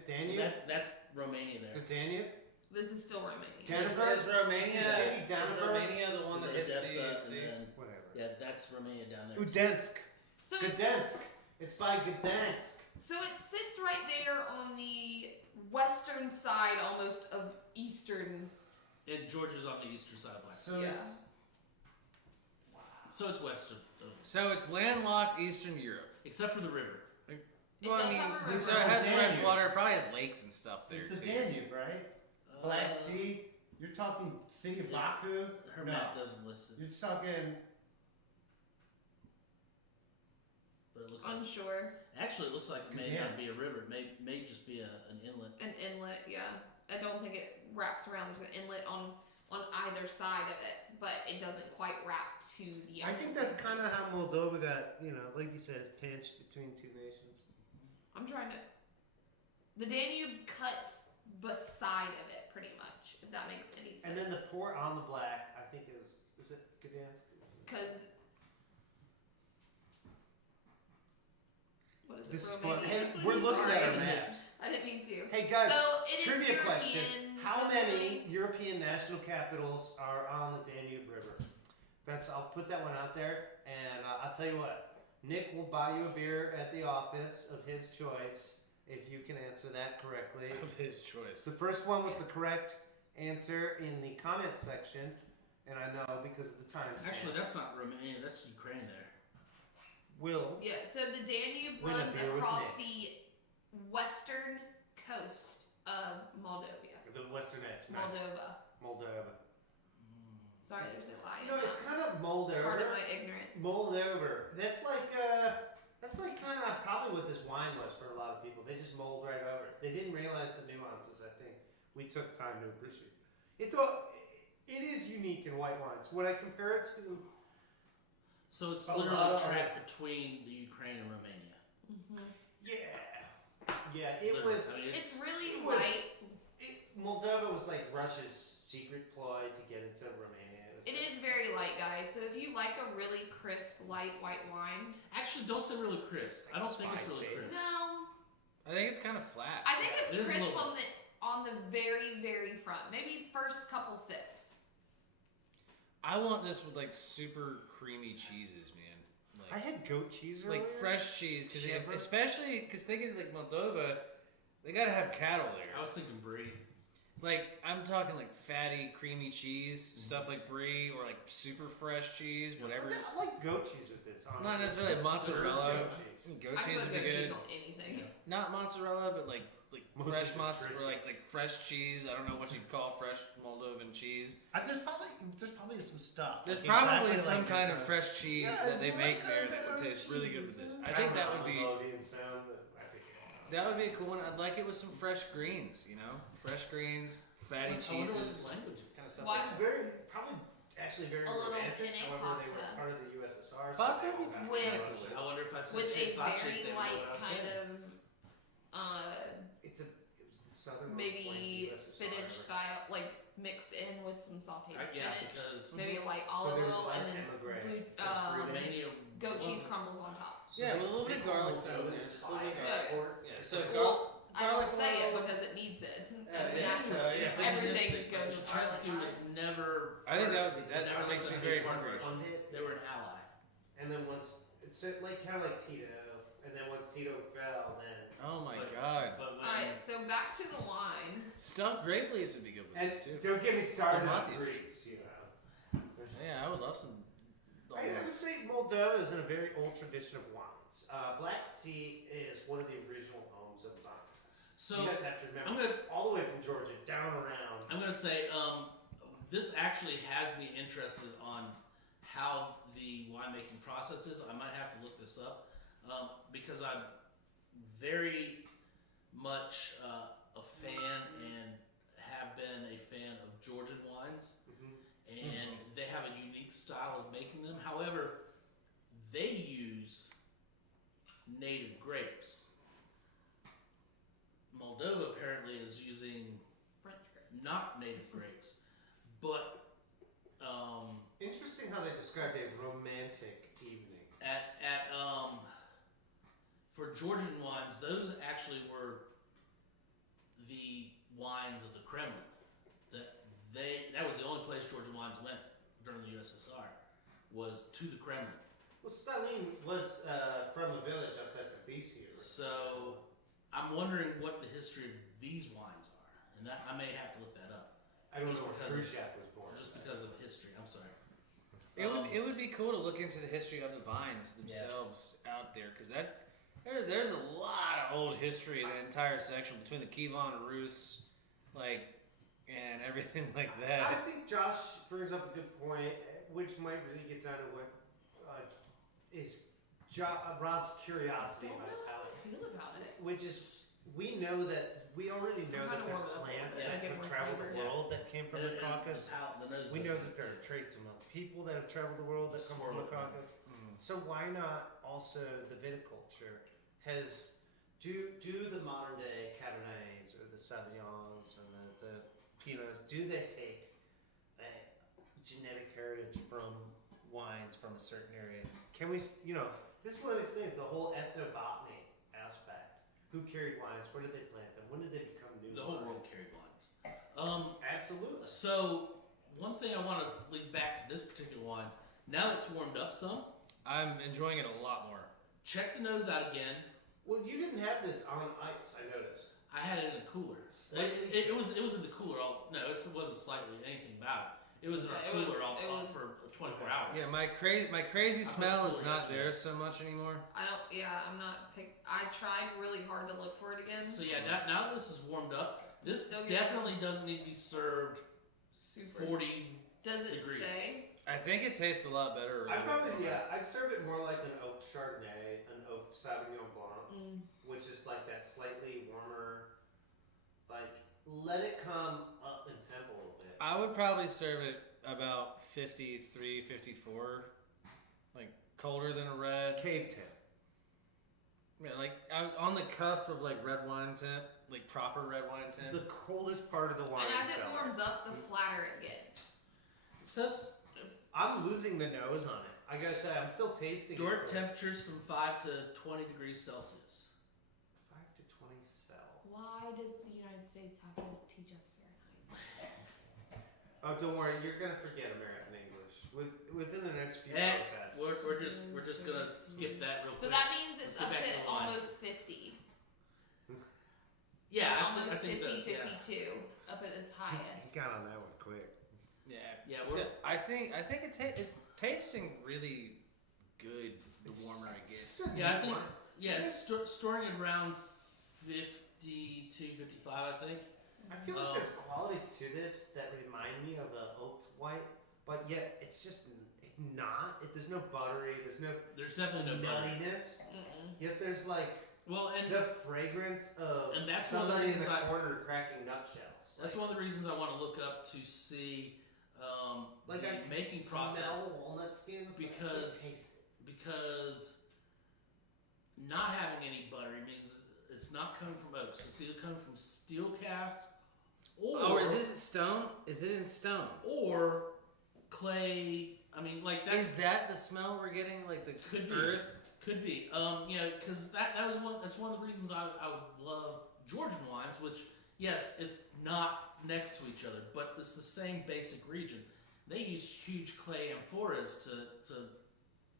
Danube. That's Romania The there. Danube. this is still Romania. Danube. Is Romania, Is the city is Danube? Romania the one Is that it hits the Odessa sea? and then, Whatever. yeah, that's Romania down there. Udensk. So it's Gdansk. It's by Gdansk. So it sits right there on the western side, almost of eastern. And Georgia's on the eastern side of Black Sea. So Yeah. it's So it's west of So it's landlocked Eastern Europe. except for the river. It Well, does I mean, have a river. so it has Danube. fresh water. It probably has lakes and stuff there it's the too. Danube, right? Black Uh, Sea. You're talking city of Yeah. Baku. Her No. map doesn't list it, You're talking. but it looks like Unsure. actually it looks like it may not Gdansk. be a river. It may just be an inlet. An inlet, yeah. I don't think it wraps around. There's an inlet on either side of it, but it doesn't quite wrap to the. I think that's kind of how Moldova got, like you said, pinched between two nations. I'm trying to. The Danube cuts beside of it, pretty much. If that makes any sense. And then the fort on the black, I think is it Gdansk? Because. What is it? This is fun. Romania? Hey, we're looking at our Sorry. maps. I didn't mean to. Hey guys, So it is trivia European. question. How doesn't many really- European national capitals are on the Danube River? I'll put that one out there, and I'll tell you what. Nick will buy you a beer at the office of his choice if you can answer that correctly. Of his choice. The first one with the correct answer in the comment section, and I know because of the time. Actually, that's not Romania. That's Ukraine there. will. Yeah, so the Danube Win a runs beer with across Nick. the western coast of Moldavia. The Western Edge. Nice. Moldova. Sorry, there's no I. You know, it's kind of Moldova. part of my ignorance. Moldova. That's like kind of probably what this wine was for a lot of people. They just mold right over it. They didn't realize the nuances. I think we took time to appreciate. It is unique in white wines. When I compare it to, So it's A literally lot a of- track between the Ukraine and Romania. yeah, it Literally. was. I mean, It's really it was- light. Moldova was like Russia's secret ploy to get into Romania. It is very light, guys. So if you like a really crisp, light white wine, actually, don't say really crisp. I don't think it's really Spicy. crisp. no, I think it's kind of flat. I think it's It is a crisp little- on the very, very front. Maybe first couple sips. I want this with like super creamy cheeses, man. I Like, had goat cheese earlier. like fresh cheese, because Shepherd. especially because thinking like Moldova, they gotta have cattle there. I was thinking brie. Like I'm talking like fatty, creamy cheese, stuff like brie or like super fresh cheese, whatever. I like goat cheese with this. Honestly. Not necessarily This mozzarella. goat cheese. Goat I cheese put would be goat cheese good. on anything. Not mozzarella, but like Mostly fresh just mozzarella, or Christmas. like fresh cheese. I don't know what you'd call fresh Moldovan cheese. There's probably some stuff. There's like probably exactly some like kind your of fresh cheese Yeah, that it's they make like there a that would goat taste really good with this. cheese. I think don't that know would be. the melody and sound, but I think That would be a cool one. I'd like it with some fresh greens, fresh greens, fatty I wonder what cheeses. the language is. Kind of stuff. Why- It's very probably actually very A little romantic. penne However, they were pasta. part of the USSR. Pasta they all got with- influenced. I wonder if I said with a chick facci, very they would know light what I was kind saying. of It was the southern maybe USSR. spinach style, like mixed in with some sauteed Yeah, spinach, because maybe like So olive there's oil like and then emigre. Romania goat cheese wasn't- crumbles on top. So Yeah, they- with a little they bit of call garlic Moldova thrown in there, this just a little bit of fine garlic. export. Yeah, so Well, I garlic don't say it oil. because it needs it. Yeah, Naturally, yeah, everything goes with Tiraspol garlic. was never. I think that never makes let me them very be part of hungry. Russia. Pundit. They were an ally. And then once it's like kind of like Tito, and then once Tito fell, then Oh my But- god. But when Alright, so back to the wine. Stuffed grape leaves would be good with and this too. don't get me started on Tomates. Greece, Yeah, I would love some. I would say Moldova is in a very old tradition of wines. Black Sea is one of the original homes of vines. So, you guys have to remember, I'm gonna all the way from Georgia down around. I'm gonna say this actually has me interested on how the winemaking process is. I might have to look this up because I'm very much a fan and have been a fan of Georgian wines, and they have a unique style of making them. However, they use native grapes. Moldova apparently is using French grape. not native grapes, but Interesting how they described a romantic evening. at for Georgian wines, those actually were the wines of the Kremlin. That was the only place Georgian wines went during the USSR, was to the Kremlin. Well, Stalin was from a village outside Tbilisi. So I'm wondering what the history of these wines are, and that I may have to look that up I don't just know where because of- Khrushchev was born. just because of history. I'm sorry. It would be cool to look into the history of the vines themselves out there, because there's a lot of old history in the entire section between the Kievan Rus, and everything like I that. think Josh brings up a good point, which might really get down to what is Rob's I curiosity don't know about his how palate, I feel about it. which is we already know I'm that kinda there's warmed up. plants Yeah. that Get have more traveled flavor. the world that came from the Caucasus. The nose We of know it. that there are traits among people that have traveled the world that come from the Swirl. Caucasus. So why not also the viticulture do the modern day Cabernets or the Sauvignons and the Pinots, do they take genetic heritage from wines from a certain area? Can we, this is one of these things, the whole ethnobotany aspect. Who carried wines? Where did they plant them? When did they become new The whole wines? world carried wines. Absolutely. So one thing I want to link back to this particular wine. Now it's warmed up some. I'm enjoying it a lot more. Check the nose out again. Well, you didn't have this on ice, I noticed. I had it in a cooler. Slightly It was in the cooler. It wasn't slightly anything about it. It was in our Yeah, it cooler was- it was- for 24 hours. Yeah, my crazy smell is fully not yesterday. there so much anymore. I'm not I tried really hard to look for it again. So yeah, now that this is warmed up, this Still good. definitely doesn't need to be served Super. 40. Does it degrees. say? I think it tastes a lot better. I'd serve it more like an oak Chardonnay, an oak Sauvignon Blanc, which is like that slightly warmer, let it come up in temp a little bit. I would probably serve it about 53, 54, colder than a red. Cave temp. Yeah, on the cusp of red wine tint, proper red wine tint. The coldest part of the wine And as it cellar. warms up, the flatter it gets. It says I'm losing the nose on it. I gotta say, I'm still tasting door it. temperatures from 5 to 20 degrees Celsius. 5 to 20 cell. Why did the United States have to teach us Fahrenheit? Oh, don't worry, you're gonna forget American English within the next few Eh, podcasts. we're just gonna skip that real quick. So that means it's Let's up get back to to the wine. almost 50. Yeah, I Almost think 50, it does, yeah. 52 up at its highest. He got on that one quick. Yeah, Yeah, So I think it's tasting really good the warmer it gets. Yeah, I think it's storing at around 52, 55, I think. I feel like there's qualities to this that remind me of an oaked white, but yet it's just not. There's no buttery. There's no There's definitely no butter. nuttiness. Mm-mm. Yet there's Well, and the fragrance of And that's one of the somebody in reasons the I- corner cracking nutshells. that's one of the reasons I want to look up to see Like the I can making smell process walnut skins but I can't because- taste it. because not having any buttery means it's not coming from oak. So it's either coming from steel casks or is this stone? Is it in stone? or clay. I mean, like that Is that the smell we're getting? Like the could be. earth? Could be. Because that was one. That's one of the reasons I would love Georgian wines. Which yes, it's not next to each other, but it's the same basic region. They use huge clay amphoras to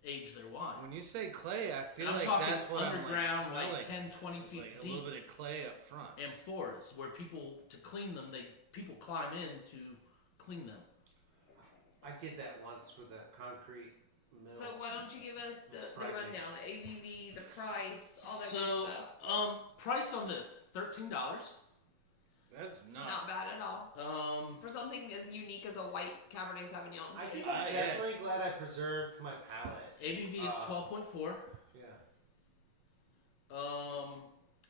age their wines. When you say clay, I feel I'm like talking that's what underground, I'm like, like smelling. 10, 20 It's feet like deep. a little bit of clay up front. Amphoras, where people to clean them, people climb in to clean them. I did that once with a concrete mill. So why don't you give us the Frightening. rundown, the ABV, the price, all that So, good stuff. price on this $13. That's Not bad at all. For For something as unique as a white Cabernet Sauvignon. I think Yeah. I'm definitely glad I preserved my palate. ABV is 12.4. Yeah.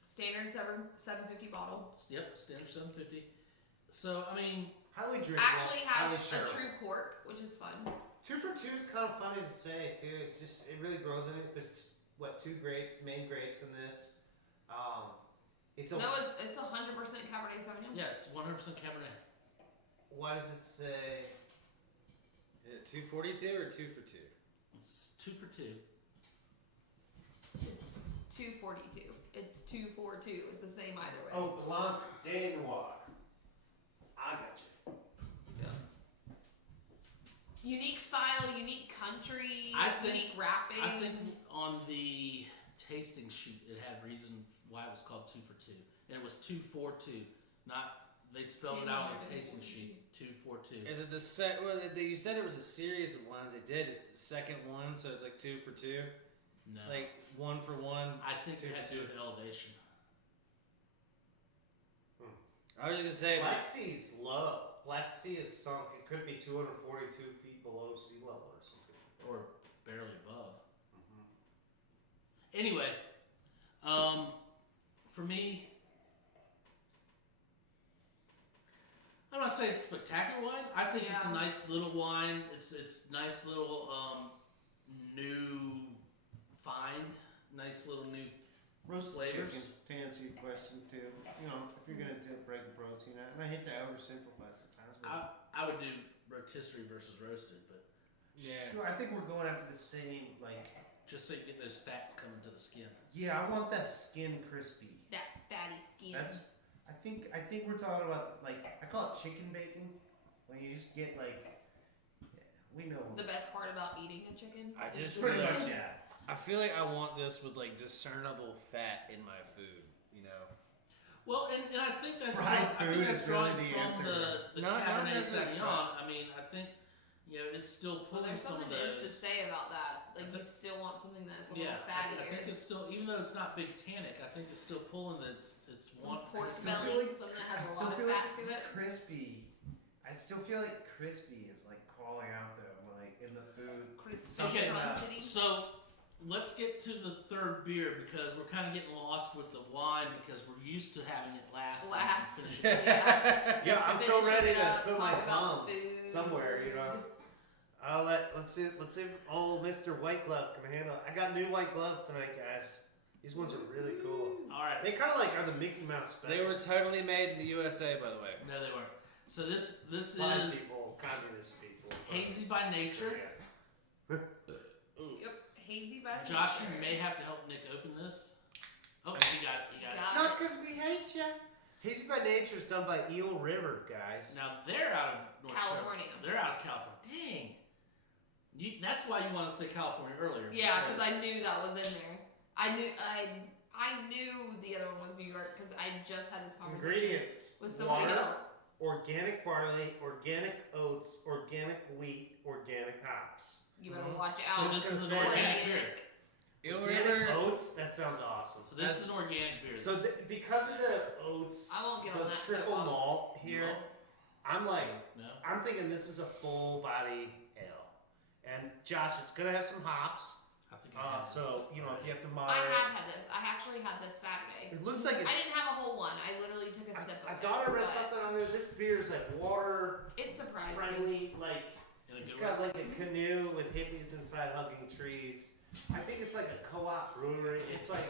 Standard 750 bottle. Yep, standard 750. So I mean, Highly drinkable. Actually highly has a shareable. true cork, which is fun. 2 for 2 is kind of funny to say too. It's just it really grows in it. There's main grapes in this. It's a. No, it's 100% Cabernet Sauvignon. yeah, it's 100% Cabernet. Why does it say? 242 or 2 for 2? It's 2 for 2. It's 242. It's 242. It's the same either way. Oh, Blanc de Noir. I got you. Unique style, unique country, I think- unique wrapping. I think on the tasting sheet it had reason why it was called 2 for 2, and it was 242. Not they spelled it out on the tasting sheet 242. Is it the set? Well, you said it was a series of ones they did. Is it the second one? So it's like 2 for 2, No, like 1 for 1. I think it had to do with elevation. I was just gonna say. Black Sea is low. Black Sea is sunk. It could be 242 feet below sea level or something. Or barely above. Mm-hmm. Anyway, for me, I'm not saying it's spectacular wine. I think it's a Yeah. nice little wine. It's nice little new find, nice little new. Roasted Flavors? chicken, to answer your question too. You know, if you're gonna break the protein out, and I hate to oversimplify sometimes, but I would do rotisserie versus roasted, but Yeah. sure, I think we're going after the same. Like, just so you get those fats coming to the skin. yeah, I want that skin crispy. that fatty skin. That's. I think we're talking about like I call it chicken bacon, when you just get like. Yeah, we know. the best part about eating a chicken. I is just the Pretty skin. much, yeah. I feel like I want this with like discernible fat in my food. You know. Well, and I think that's Fried I think food that's is really drawing the from answer. the Not Cabernet necessarily Sauvignon. I mean, I think it's still Well, pulling there's some something of is to those. say about that. Like you still want something that's a Yeah, little I fattier. think it's still, even though it's not big tannic, I think it's still pulling. It's Some one. pork still belly, feel like- something that I has a still lot of feel fat like to it. crispy. I still feel like crispy is like calling out though, like in the food. Crispy, Okay, crunchy. So let's get to the third beer because we're kind of getting lost with the wine because we're used to having it last. Last. and finish it. Yeah. Yeah, I'm so Finishing ready it to up, put my talk about thumb food. somewhere, you know. Let's see if old Mr. White Glove can handle it. I got new white gloves tonight, guys. These ones are really cool. All right. They kind of like are the Mickey Mouse special. They were totally made in the USA, by the way. No, they weren't. So this Fine is people, communist people. hazy by nature. Yeah. Yep, hazy by Josh, nature. you may have to help Nick open this. Oh, you got it. Got Not it. because we hate you. Hazy by Nature is done by Eel River, guys. Now they're out of North California. Carolina. They're out of California. Dang. That's why you want to say California earlier. Yeah, because I knew that was in there. I knew the other one was New York because I just had this conversation Ingredients: with somebody water, else. organic barley, organic oats, organic wheat, organic hops. You better Mhm. watch So out. this is an Organic. organic beer. Organic oats? That sounds awesome. So this is an organic beer. So because of the oats, I won't get on the that triple soapbox. malt here, I'm like, No. I'm thinking this is a full body ale. And Josh, it's gonna have some hops. I think I had So this you know, if already. you have to I moderate. have had this. I actually had this Saturday. It looks like I it's. didn't have a whole one. I literally took a sip of I it. thought I read but something on there. This beer is like water It surprised me. friendly, like In a it's good got way. like a canoe with hippies inside hugging trees. I think it's like a co-op brewery. It's like,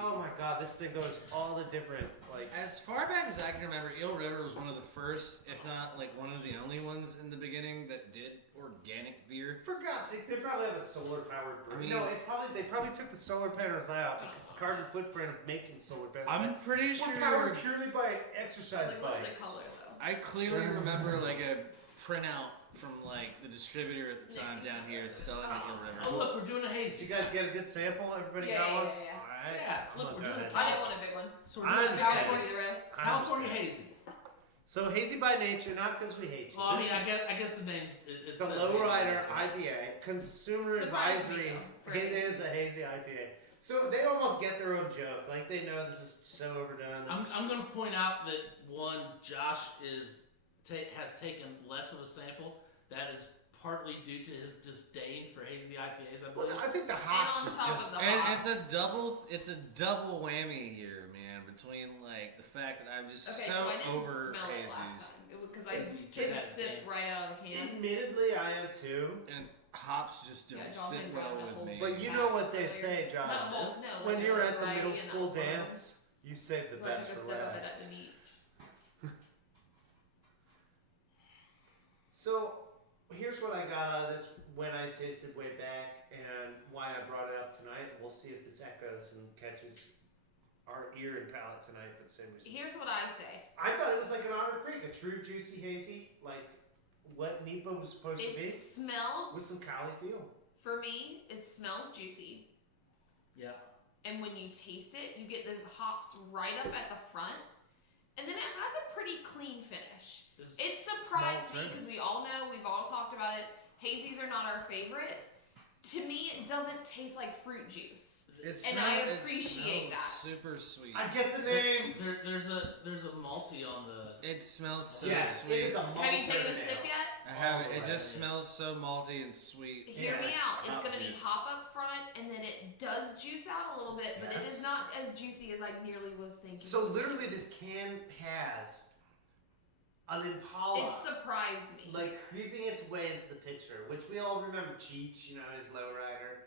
oh my god, this thing goes all the different like. As far back as I can remember, Eel River was one of the first, if not like one of the only ones in the beginning that did organic beer. For God's sake, they probably have a solar powered brewery. I mean- No, it's probably they probably took the solar panels out because the carbon footprint of making solar panels. I'm pretty we're sure. powered purely by exercise Like, look at the bikes. color though. I clearly remember like a printout from like the distributor at the time down here selling at Eel River. Oh look, we're doing a Did hazy. you guys get a good sample? Everybody Yeah, got yeah, one? yeah, yeah. Alright. Yeah, I'm look, gonna we're go doing ahead. I didn't want a big one. So I we're doing a I gotta understand. give you the rest. California hazy. So hazy by nature, not because we hate you. Well, I This mean, is I guess the name's it the says Lowrider hazy. IPA, consumer Surprised me, advisory. though, for It hazy. is a hazy IPA. So they almost get their own joke. Like they know this is so overdone. I'm going to point out that one, Josh has taken less of a sample. That is partly due to his disdain for hazy IPAs. I Well, believe. I think the And hops on is top just. of the And hops. it's a double whammy here, man. Between like the fact that I'm just Okay, so so I didn't over smell it hazies last time because I Because you just did had a sip thing. right out of the can. Admittedly, I am too. and hops just don't Yeah, sit Jonathan well grabbed a with whole me. But you know what they say, Josh. Not a whole, no, When like you're a at the variety middle and school that was one. dance, you save the So I best took a for sip of it at last. the beach. So here's what I got out of this when I tasted way back and why I brought it up tonight. We'll see if this echoes and catches our ear and palate tonight for the same reason. Here's what I say. I thought it was like an Otter Creek, a true juicy hazy, like what Nipa was supposed to be, It smelled, with some Cali feel. for me, it smells juicy. Yeah. And when you taste it, you get the hops right up at the front. And then it has a pretty clean finish. This- It surprised me Malt because we all know, we've all talked about it. Hazies are not our favorite. To me, it doesn't taste like fruit juice. And I appreciate it that. smells super sweet. I get the name. There's a multi on the. It smells so Yes, sweet. it is a Have you taken a malted sip ale. yet? I haven't. It Right. just smells so malty and sweet. Hear Yeah, me out. It's hop going to be juice. hop up front, and then it does juice out a little bit, but it Yes. is not as juicy as I nearly was thinking. So literally, this can has an Impala. It surprised me. like creeping its way into the picture, which we all remember Cheech, you know, his lowrider.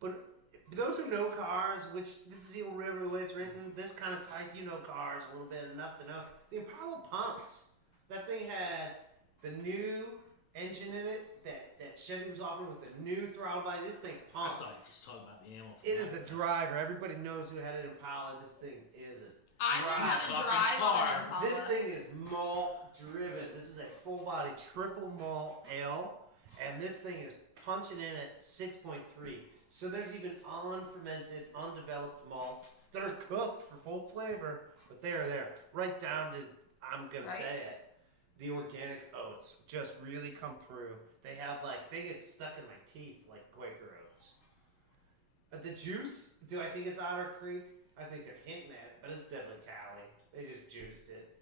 But those who know cars, which this is Eel River, the way it's written, this kind of type, you know cars a little bit enough to know. The Impala pumps. That thing had the new engine in it that Chevy was offering with the new throttle body. This thing I pumps. thought you were just talking about the ammo. It is a driver. Everybody knows who had an Impala. This thing is a I learned how to Fucking drive on car. an Impala. This thing is malt driven. This is a full body triple malt ale, and this thing is punching in at 6.3. So there's even unfermented, undeveloped malts that are cooked for full flavor, but they are there. Right down to, I'm gonna Right. say it, the organic oats just really come through. They have they get stuck in my teeth like Quaker oats. But the juice, do I think it's Otter Creek? I think they're hinting at it, but it's definitely Cali. They just juiced it.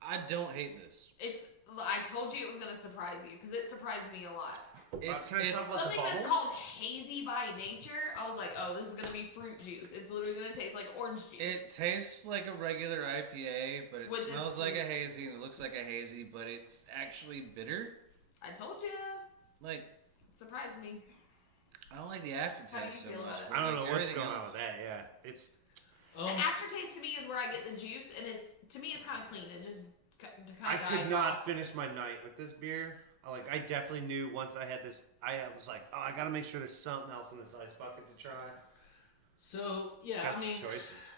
I don't hate this. I told you it was going to surprise you because it surprised me a lot. It's, Can I it's talk about Something the that's bubbles? called hazy by nature, I was like, oh, this is going to be fruit juice. It's literally going to taste like orange juice. it tastes like a regular IPA, but it With smells its- like a hazy and it looks like a hazy, but it's actually bitter. I told you. Like It surprised me. I don't like the aftertaste so feel much. about it? but I don't know like what's everything going on else- with that. Yeah, it's The aftertaste to me is where I get the juice, and to me it's kind of clean. It just I kind of could not finish my night with this beer. I definitely knew once I had this. I was like, oh, I got to make sure there's something else in this ice bucket to try. So yeah, Got I mean, some choices.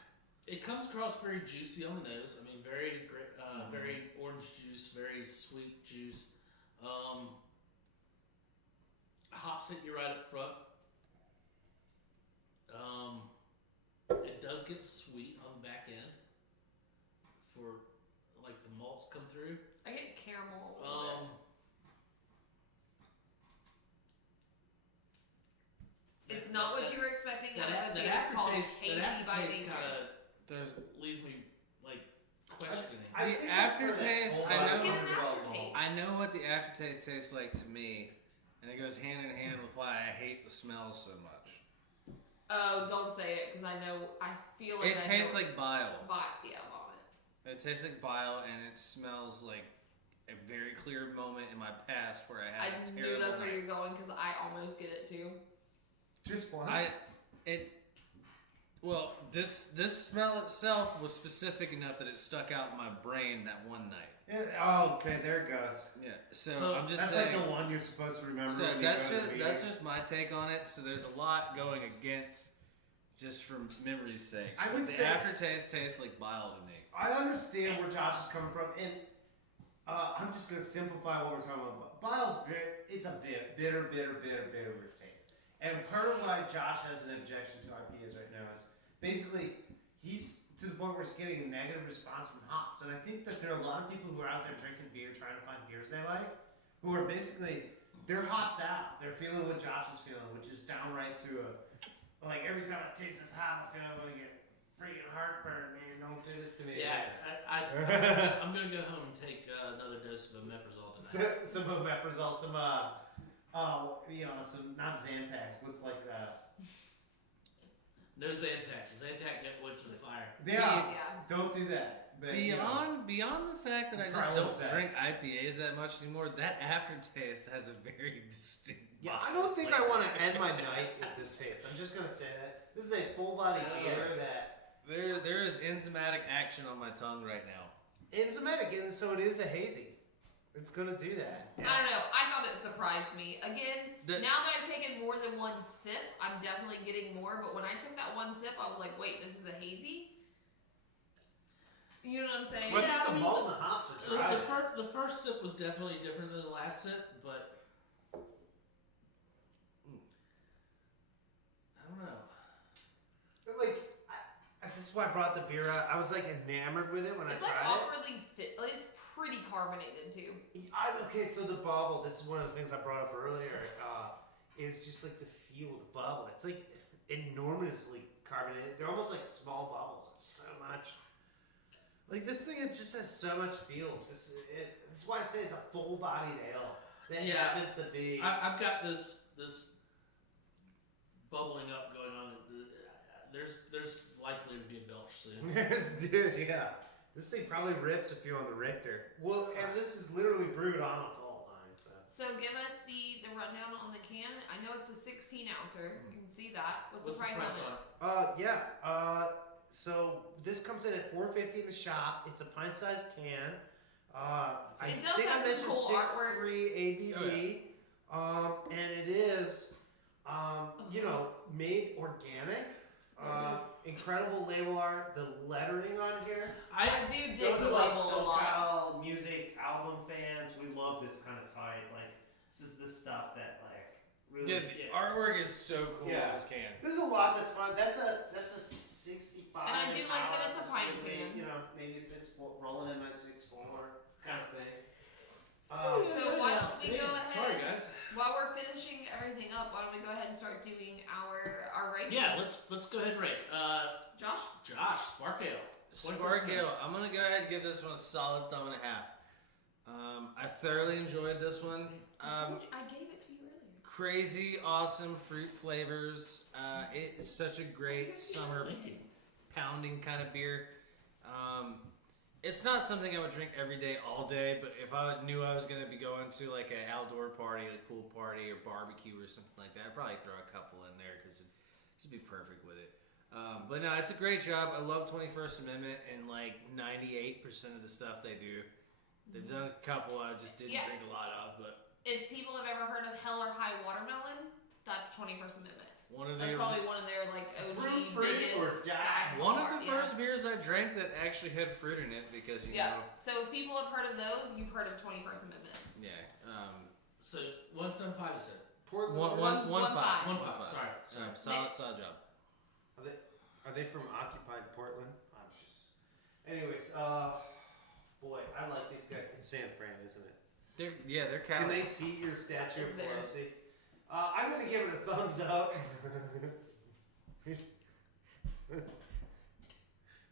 it comes across very juicy on the nose. I mean, very great, very orange juice, very sweet juice. Hops hit you right up front. It does get sweet on the back end for like the malts come through. I get caramel a little bit. It's not what you were expecting out of a beer called hazy by nature. kind of There's leaves me like questioning. I The think it's for that aftertaste, whole I body know- Get an underdeveloped aftertaste. malt. I know what the aftertaste tastes like to me, and it goes hand in hand with why I hate the smell so much. Oh, don't say it, because I feel like It tastes like bile. Yeah, vomit. It tastes like bile, and it smells like a very clear moment in my past where I had a I knew terrible that's where night. you're going, because I almost get it too. Just once. Well, this smell itself was specific enough that it stuck out in my brain that one night. Okay, there it goes. Yeah, so I'm just That's saying. like the one you're supposed to remember. So when that's just my take on it. So there's a lot going against, just from memory's sake. I would the say- aftertaste tastes like bile to me. I understand where Josh is coming from, and I'm just gonna simplify what we're talking about. Bile's it's a bitter taste. And part of why Josh has an objection to IPAs right now is basically he's to the point where he's getting a negative response from hops. And I think that there are a lot of people who are out there drinking beer, trying to find beers they like, who are basically they're hopped out. They're feeling what Josh is feeling, which is downright to a like every time I taste this hop, I feel I'm gonna get freaking heartburn, man. Don't do this to me. Yeah, I'm gonna go home and take another dose of omeprazole tonight. Some omeprazole, some some not Zantac. What's like No Zantac. Zantac went to the fire. yeah. Yeah. Don't do that. But, Beyond the fact that I just Carlos don't said. drink IPAs that much anymore, that aftertaste has a very distinct. Yeah, I don't think I want to end my night with this taste. I'm just gonna say that this is a full body beer that There is enzymatic action on my tongue right now. enzymatic, and so it is a hazy. It's gonna do that. I don't know. I thought it surprised me. Again, now that I've taken more than one sip, I'm definitely getting more. But when I took that one sip, I was like, wait, this is a hazy? You know what I'm saying? But Yeah, I the mean, malt and the hops are dry. The first sip was definitely different than the last sip, but I don't know. But like, this is why I brought the beer out. I was like enamored with it when It's I like tried it. awkwardly fit. Like, it's pretty carbonated too. Okay, so the bubble. This is one of the things I brought up earlier. Is just like the feel of the bubble. It's like enormously carbonated. They're almost like small bubbles. So much. Like this thing, it just has so much feel. This is why I say it's a full-bodied ale. That happens to be. I've got this bubbling up going on. There's likely to be a belch soon. Dude, yeah. This thing probably rips if you're on the Richter. Well, and this is literally brewed on a fault line. So give us the rundown on the can. I know it's a 16 ouncer. You can see that. What's the price on it? So this comes in at $4.50 in the shop. It's a pint-sized can. I It does think have I some mentioned cool artwork. 6.3 ABV. Oh, And it is, made organic. Incredible label art. The lettering on here. I do dig Those the of label us a lot. SoCal music album fans, we love this kind of type. Like, this is the stuff that really. Yeah, the artwork is so cool Yeah. on this can. There's a lot that's fun. That's a 65. And I do like that it's a ounce, pint maybe, can. Maybe it's rolling in my 6.4 kind of thing. So why don't we go ahead? Sorry, guys. While we're finishing everything up, why don't we go ahead and start doing our ratings? Yeah, let's go ahead and rate. Josh. Spark Ale. Spark Ale. I'm gonna go ahead and give this one a solid thumb and a half. I thoroughly enjoyed this one. I gave it to you earlier. Crazy, awesome fruit flavors. It's such a great summer Thank you. pounding kind of beer. It's not something I would drink every day, all day, but if I knew I was going to be going to like an outdoor party, like pool party or barbecue or something like that, I'd probably throw a couple in there because it'd just be perfect with it. But no, it's a great job. I love 21st Amendment and like 98% of the stuff they do. They've done a couple I just didn't drink a lot of, but If people have ever heard of Hell or High Watermelon, that's 21st Amendment. That's probably one of their like OG Fruit, fruit, biggest. or die. one of the first beers I drank that actually had fruit in it because you know. So if people have heard of those, you've heard of 21st Amendment. Yeah. So 175 you said. Portland. One five. 1.5. Sorry. Solid job. Are they from occupied Portland? Anyways, boy, I like these guys. It's San Fran, isn't it? They're Can Cali. they see your statue of It's there. Pelosi? I'm gonna give it a thumbs up.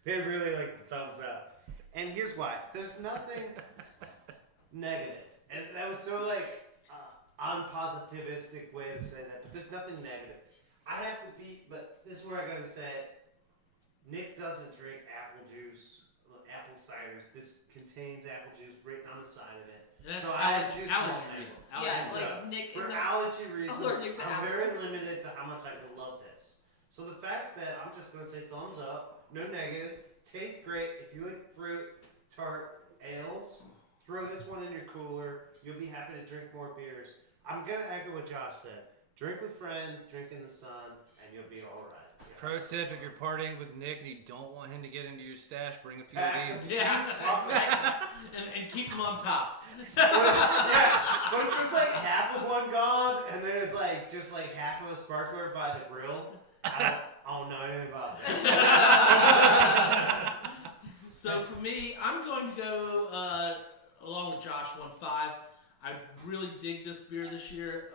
They really like the thumbs up, and here's why. There's nothing negative, and that was so like unpositivistic way to say that, but there's nothing negative. I have to but this is where I gotta say it. Nick doesn't drink apple juice, apple ciders. This contains apple juice written on the side of it. And that's So I have juice in allergy my reason. sample. Yeah, So, like Nick for is allergy reasons, allergic to I'm very apples. limited to how much I can love this. So the fact that I'm just gonna say thumbs up, no negatives, tastes great. If you like fruit, tart, ales, throw this one in your cooler. You'll be happy to drink more beers. I'm gonna echo what Josh said. Drink with friends, drink in the sun, and you'll be alright. Pro tip: if you're partying with Nick and you don't want him to get into your stash, bring a few of these. Yeah, exactly. And keep them on top. But if there's like half of one gone and there's like just like half of a sparkler by the grill, I don't know anything about that. So for me, I'm going to go along with Josh 1.5. I really dig this beer this year.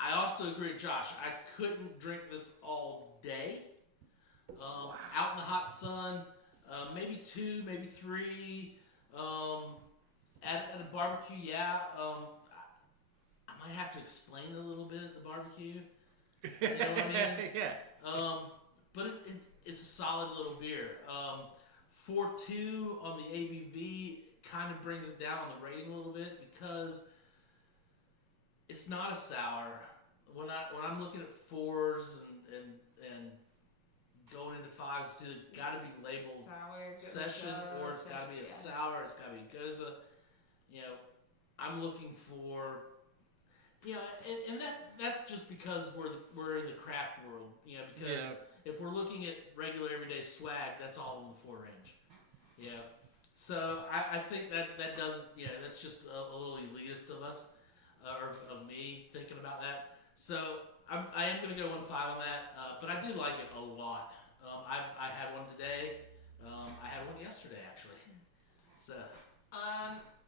I also agree with Josh. I couldn't drink this all day. Out in the hot sun, maybe 2, maybe 3. At a barbecue, yeah. I might have to explain a little bit at the barbecue. You know what I mean? Yeah. But it's a solid little beer. 4.2 on the ABV kind of brings it down on the rating a little bit because it's not a sour. When I'm looking at 4s and going into 5s, it's got to be labeled Sour, session, or it's got to be a sour, it's got to be a goza. You know, I'm looking for, you know, and that's just because we're in the craft world. You know, because if we're looking at regular everyday swag, that's all in the 4 range. Yeah. So I think that doesn't. Yeah, that's just a little elitist of us, or of me thinking about that. So I am going to go 1.5 on that, but I do like it a lot. I had one today. I had one yesterday actually. So.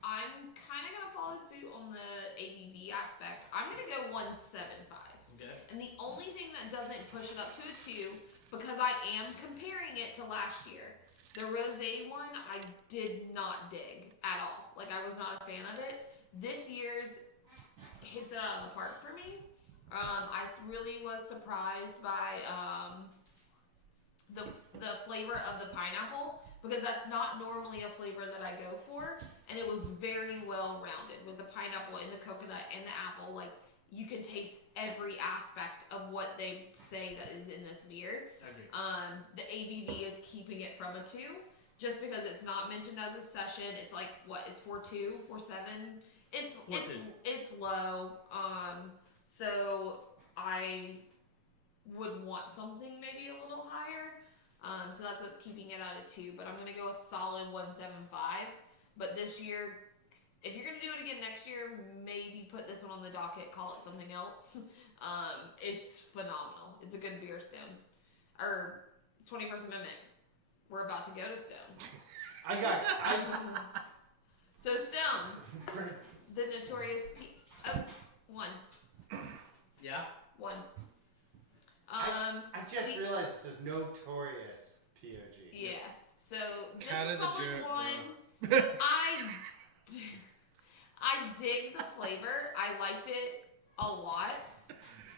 I'm kind of gonna follow suit on the ABV aspect. I'm gonna go 1.75. Okay. And the only thing that doesn't push it up to a 2, because I am comparing it to last year. The rosé one I did not dig at all. Like I was not a fan of it. This year's hits it out of the park for me. I really was surprised by the flavor of the pineapple, because that's not normally a flavor that I go for, and it was very well rounded with the pineapple and the coconut and the apple. Like you could taste every aspect of what they say that is in this beer. I agree. The ABV is keeping it from a 2, just because it's not mentioned as a session. It's like what? It's 4.2, 4.7. It's low. So I would want something maybe a little higher. So that's what's keeping it at a 2. But I'm gonna go a solid 1.75. But this year, if you're gonna do it again next year, maybe put this one on the docket. Call it something else. It's phenomenal. It's a good beer, Stone. Or 21st Amendment. We're about to go to Stone. So Stone, the notorious one. Yeah. 1. I just realized it says notorious POG. Yeah. So just Kinda a the solid joke, 1. I dig the flavor. I liked it a lot.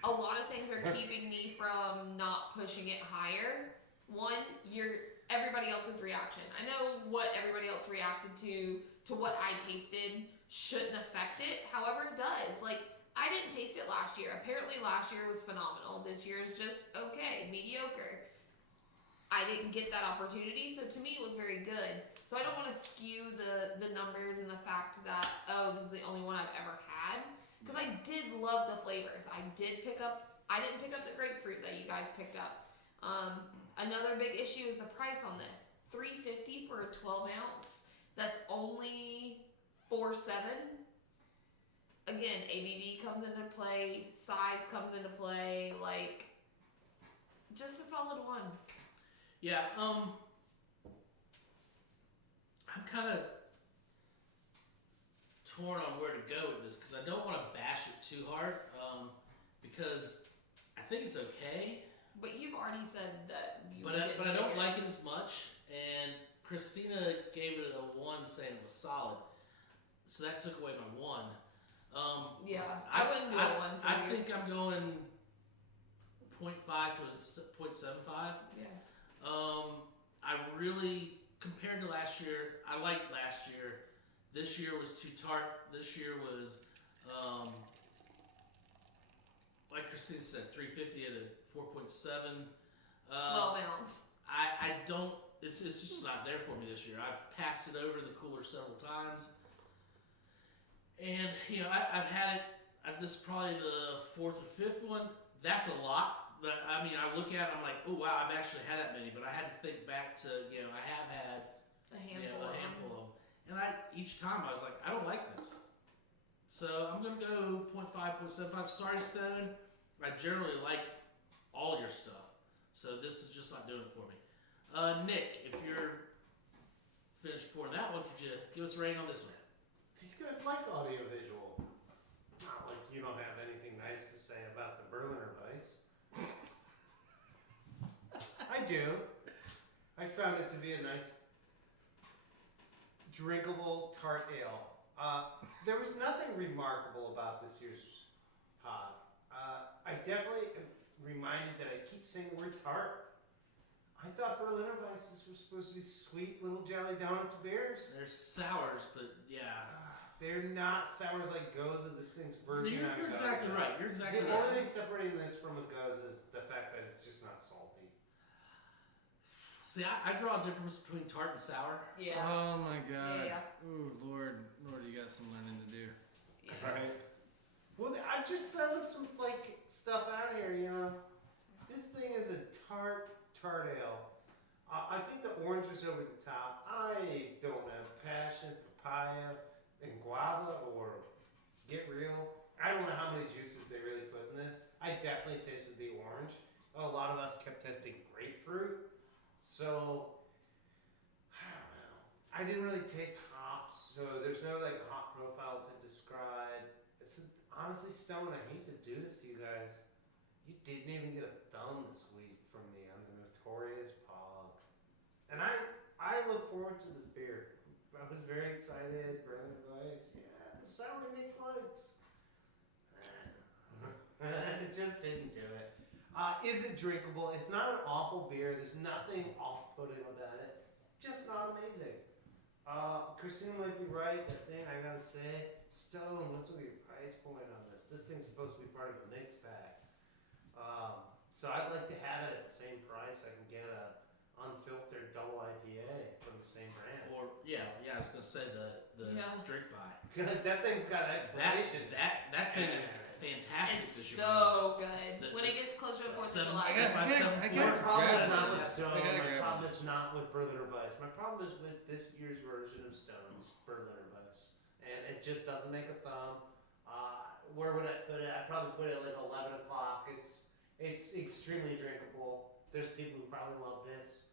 A lot of things are keeping me from not pushing it higher. 1, everybody else's reaction. I know what everybody else reacted to what I tasted shouldn't affect it. However, it does. Like, I didn't taste it last year. Apparently last year was phenomenal. This year is just okay, mediocre. I didn't get that opportunity, so to me it was very good. So I don't want to skew the numbers and the fact that, oh, this is the only one I've ever had. Because I did love the flavors. I didn't pick up the grapefruit that you guys picked up. Another big issue is the price on this. $3.50 for a 12 ounce. That's only $4.7. Again, ABV comes into play, size comes into play, like, just a solid 1. Yeah, I'm kind of torn on where to go with this because I don't want to bash it too hard, because I think it's okay. But you've already said that you But I don't like it as much, and Christina gave it a 1 saying it was solid. So that took away my 1. Yeah, I wouldn't do a 1 for I you. think I'm going 0.5 to 0.75. Yeah. I really, compared to last year, I liked last year. This year was too tart. This year was, like Christine said, 350 at a 4.7. 12 ounce. I don't. It's just not there for me this year. I've passed it over the cooler several times, and I've had it. This is probably the 4th or 5th one. That's a lot. But I mean, I look at it, I'm like, oh wow, I've actually had that many. But I had to think back to I have had A handful a of handful of them, and each time I was like, I don't like this. So I'm gonna go 0.5, 0.75. Sorry, Stone. I generally like all your stuff, so this is just not doing it for me. Nick, if you're finished pouring that one, could you give us a rating on this one? These guys like audiovisual. Not like you don't have anything nice to say about the Berliner Weiss. I do. I found it to be a nice, drinkable tart ale. There was nothing remarkable about this year's pod. I definitely am reminded that I keep saying the word tart. I thought Berliner Weisses were supposed to be sweet little jelly donuts beers. There's sours, but yeah. They're not sours like Goza. This thing's virgin on You're Goza. exactly right. You're exactly The right. only thing separating this from a Goza is the fact that it's just not salty. See, I draw a difference between tart and sour. Yeah. Oh my god. Yeah. Ooh, Lord, you got some learning to do. Yeah. Right. Well, I'm just throwing some stuff out here. This thing is a tart ale. I think the orange is over the top. I don't have passion, papaya, and guava, or get real. I don't know how many juices they really put in this. I definitely tasted the orange. A lot of us kept testing grapefruit. So, I don't know. I didn't really taste hops, so there's no hop profile to describe. Honestly, Stone, I hate to do this to you guys. You didn't even get a thumb this week from me on the notorious Pog. And I look forward to this beer. I was very excited. Berliner Weiss, yeah, the sour Nick likes. It just didn't do it. Is it drinkable? It's not an awful beer. There's nothing off-putting about it. Just not amazing. Christine might be right. That thing, I gotta say, Stone, what's your price point on this? This thing's supposed to be part of a mix pack. So I'd like to have it at the same price. I can get a unfiltered double IPA from the same brand. Or I was gonna say the drink by. That thing's got explanation. That thing is fantastic It's this year. so good. When it gets closer to 4th of July. My problem is not with this. Stone. I gotta My grab problem this. is not with Berliner Weiss. My problem is with this year's version of Stone's Berliner Weiss. And it just doesn't make a thumb. Where would I put it? I'd probably put it at 11 o'clock. It's extremely drinkable. There's people who probably love this.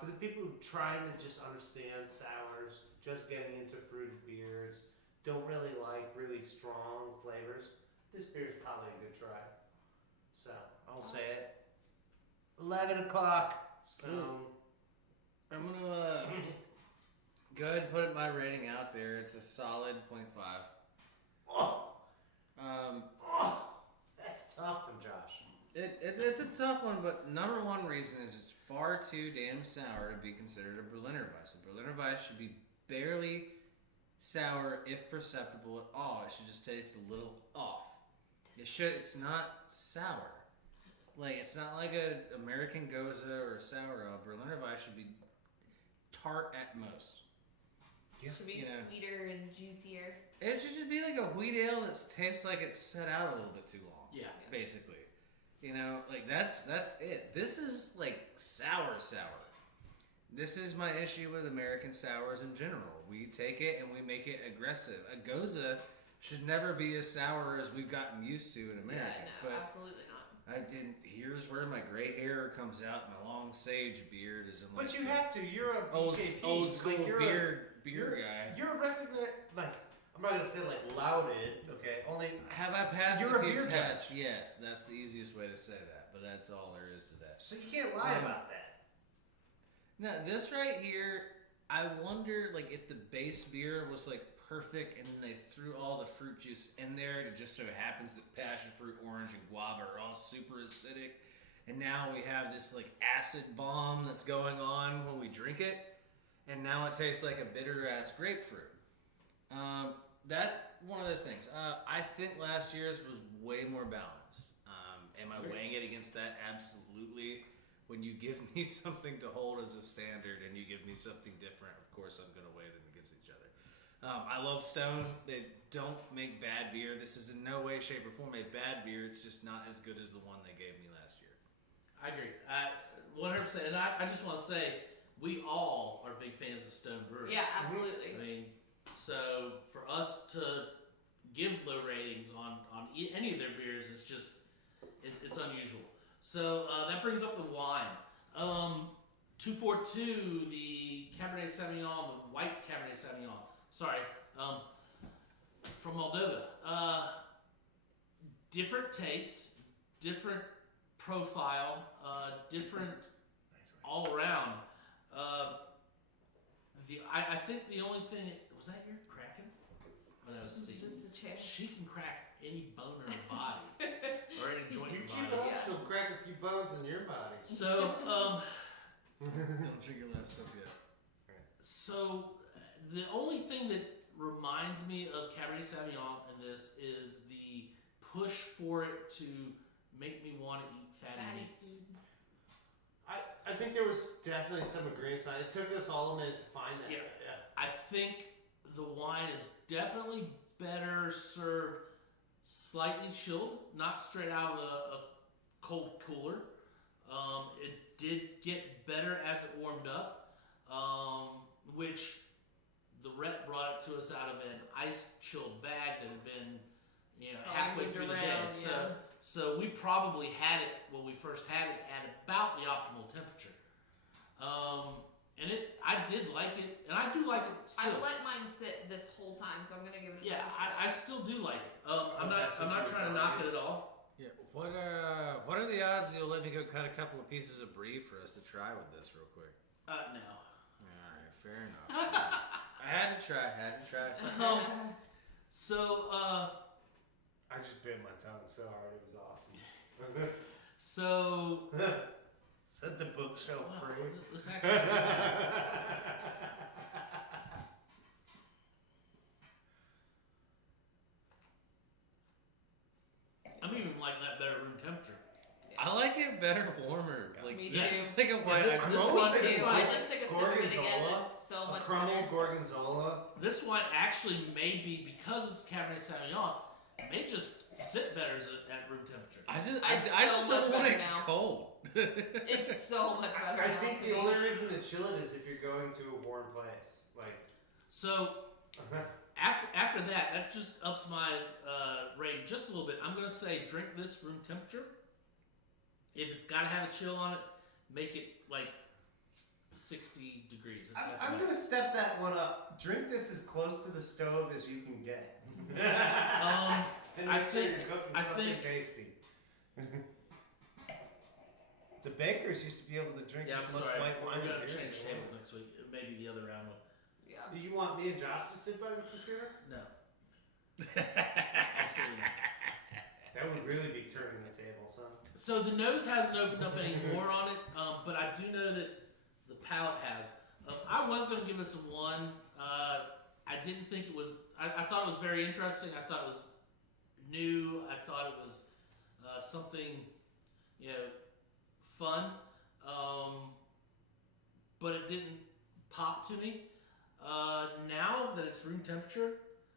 For the people who are trying to just understand sours, just getting into fruited beers, don't really like really strong flavors, this beer is probably a good try. So, I'll say it. 11 o'clock, Stone. I'm gonna go ahead and put my rating out there. It's a solid 0.5. That's tough from Josh. It's a tough one, but number one reason is it's far too damn sour to be considered a Berliner Weiss. A Berliner Weiss should be barely sour, if perceptible at all. It should just taste a little off. It's not sour. It's not like an American Goza or a sour ale. Berliner Weiss should be tart at most. Should be sweeter and juicier. It should just be like a wheat ale that tastes like it's set out a little bit too long. Yeah. Basically. That's it. This is sour. This is my issue with American sours in general. We take it and we make it aggressive. A Goza should never be as sour as we've gotten used to in America. Yeah, no, absolutely not. Here's where my gray hair comes out. My long sage beard is in But you have to. You're a old BKP. school beer guy. You're recognized. I'm not gonna say lauded. Okay, only. Have I passed You're a a few beer tests? judge. Yes, that's the easiest way to say that. But that's all there is to that. So you can't lie about that. Now this right here, I wonder if the base beer was perfect, and then they threw all the fruit juice in there. It just so happens that passion fruit, orange, and guava are all super acidic, and now we have this like acid bomb that's going on when we drink it, and now it tastes like a bitter ass grapefruit. That one of those things. I think last year's was way more balanced. Am I weighing it against that? Absolutely. When you give me something to hold as a standard and you give me something different, of course I'm going to weigh them against each other. I love Stone. They don't make bad beer. This is in no way, shape, or form a bad beer. It's just not as good as the one they gave me last year. I agree. 100%. And I just want to say, we all are big fans of Stone Brewery. Yeah, absolutely. I mean, so for us to give low ratings on any of their beers is just, it's unusual. So that brings up the wine. 242, the Cabernet Sauvignon, the white Cabernet Sauvignon. Sorry, from Moldova. Different taste, different profile, different all around. I think the only thing was that your cracking. Oh, that was It's Steve. just the chair. She can crack any bone in her body or any joint You in her keep it body. up, Yeah. she'll crack a few bones in your body. So, Don't drink your last sip yet. so the only thing that reminds me of Cabernet Sauvignon in this is the push for it to make me want to eat fatty meats. food. I think there was definitely some agreement on it. It took us all a minute to find that. Yeah. I think the wine is definitely better served slightly chilled, not straight out of a cold cooler. It did get better as it warmed up, which the rep brought it to us out of an ice chilled bag that had been, halfway moved through the around, day. yeah. So we probably had it when we first had it at about the optimal temperature. And I did like it, and I do like it still. I've let mine sit this whole time, so I'm gonna give it Yeah, another I still do like it. I'm that's not what you were trying to telling knock me. it at all. Yeah. What are the odds you'll let me go cut a couple of pieces of brie for us to try with this real quick? No. Alright, fair enough. I had to try. So, I just bit my tongue so hard, it was awesome. so Set the bookshelf wow, free. this actually. I'm even liking that better room temperature. I like it better warmer. Like Me this too. is like a white. I'm This always one thinking is Dude, like I just took a sip of it again. Gorgonzola, It's so a much crumble better. gorgonzola. This one actually may be, because it's Cabernet Sauvignon, may just sit better at room temperature. I just It's I so just much don't want better it now. cold. It's so much better I now think to the me. only reason to chill it is if you're going to a warm place. Like, So after that just ups my rating just a little bit. I'm gonna say drink this room temperature. If it's gotta have a chill on it, make it like 60 degrees. I'm gonna step that one up. Drink this as close to the stove as you can get. And I make sure think- you're cooking I something think- tasty. The bakers used to be able to drink Yeah, I'm as much sorry. white wine We're gonna as beer change as they tables want. next week. Maybe the other round one. Yeah. Do you want me and Josh to sit by the computer? No, absolutely not. That would really be turning the table, son. So the nose hasn't opened up any more on it, but I do know that the palate has. I was going to give this a 1. I didn't think it was. I thought it was very interesting. I thought it was new. I thought it was something, fun. But it didn't pop to me. Now that it's room temperature,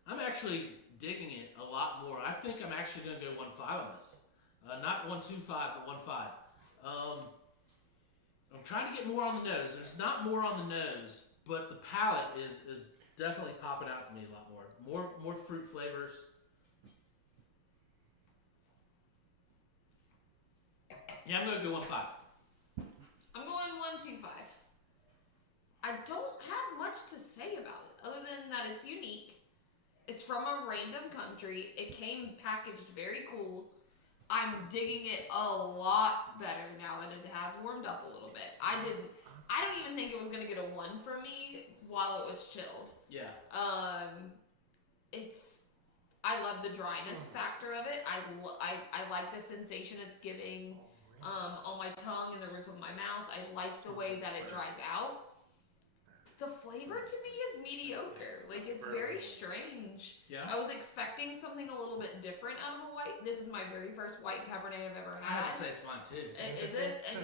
I'm actually digging it a lot more. I think I'm actually going to go 1.5 on this. Not 1.25, but 1.5. I'm trying to get more on the nose. There's not more on the nose, but the palate is definitely popping out to me a lot more. More fruit flavors. Yeah, I'm gonna go 1.5. I'm going 1.25. I don't have much to say about it other than that it's unique. It's from a random country. It came packaged very cool. I'm digging it a lot better now that it has warmed up a little bit. I don't even think it was gonna get a 1 from me while it was chilled. Yeah. I love the dryness factor of it. I like the sensation it's giving on my tongue and the roof of my mouth. I like the way that it dries out. The flavor to me is mediocre. Like, it's very strange. Yeah. I was expecting something a little bit different out of a white. This is my very first white Cabernet I've ever I had. have to say it's mine too. Is it? And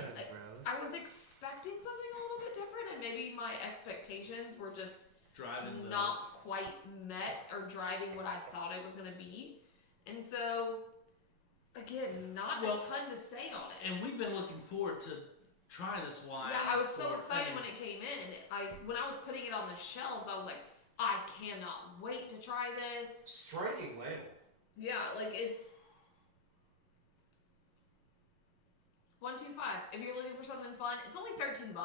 I was expecting something a little bit different, and maybe my expectations were just not quite met or driving what I thought it was going to be. And so, again, not a ton to say on it. And we've been looking forward to trying this wine. Yeah, I was so excited when it came in. When I was putting it on the shelves, I was like, I cannot wait to try this. Striking label. Yeah, like it's $1.25. If you're looking for something fun, it's only $13.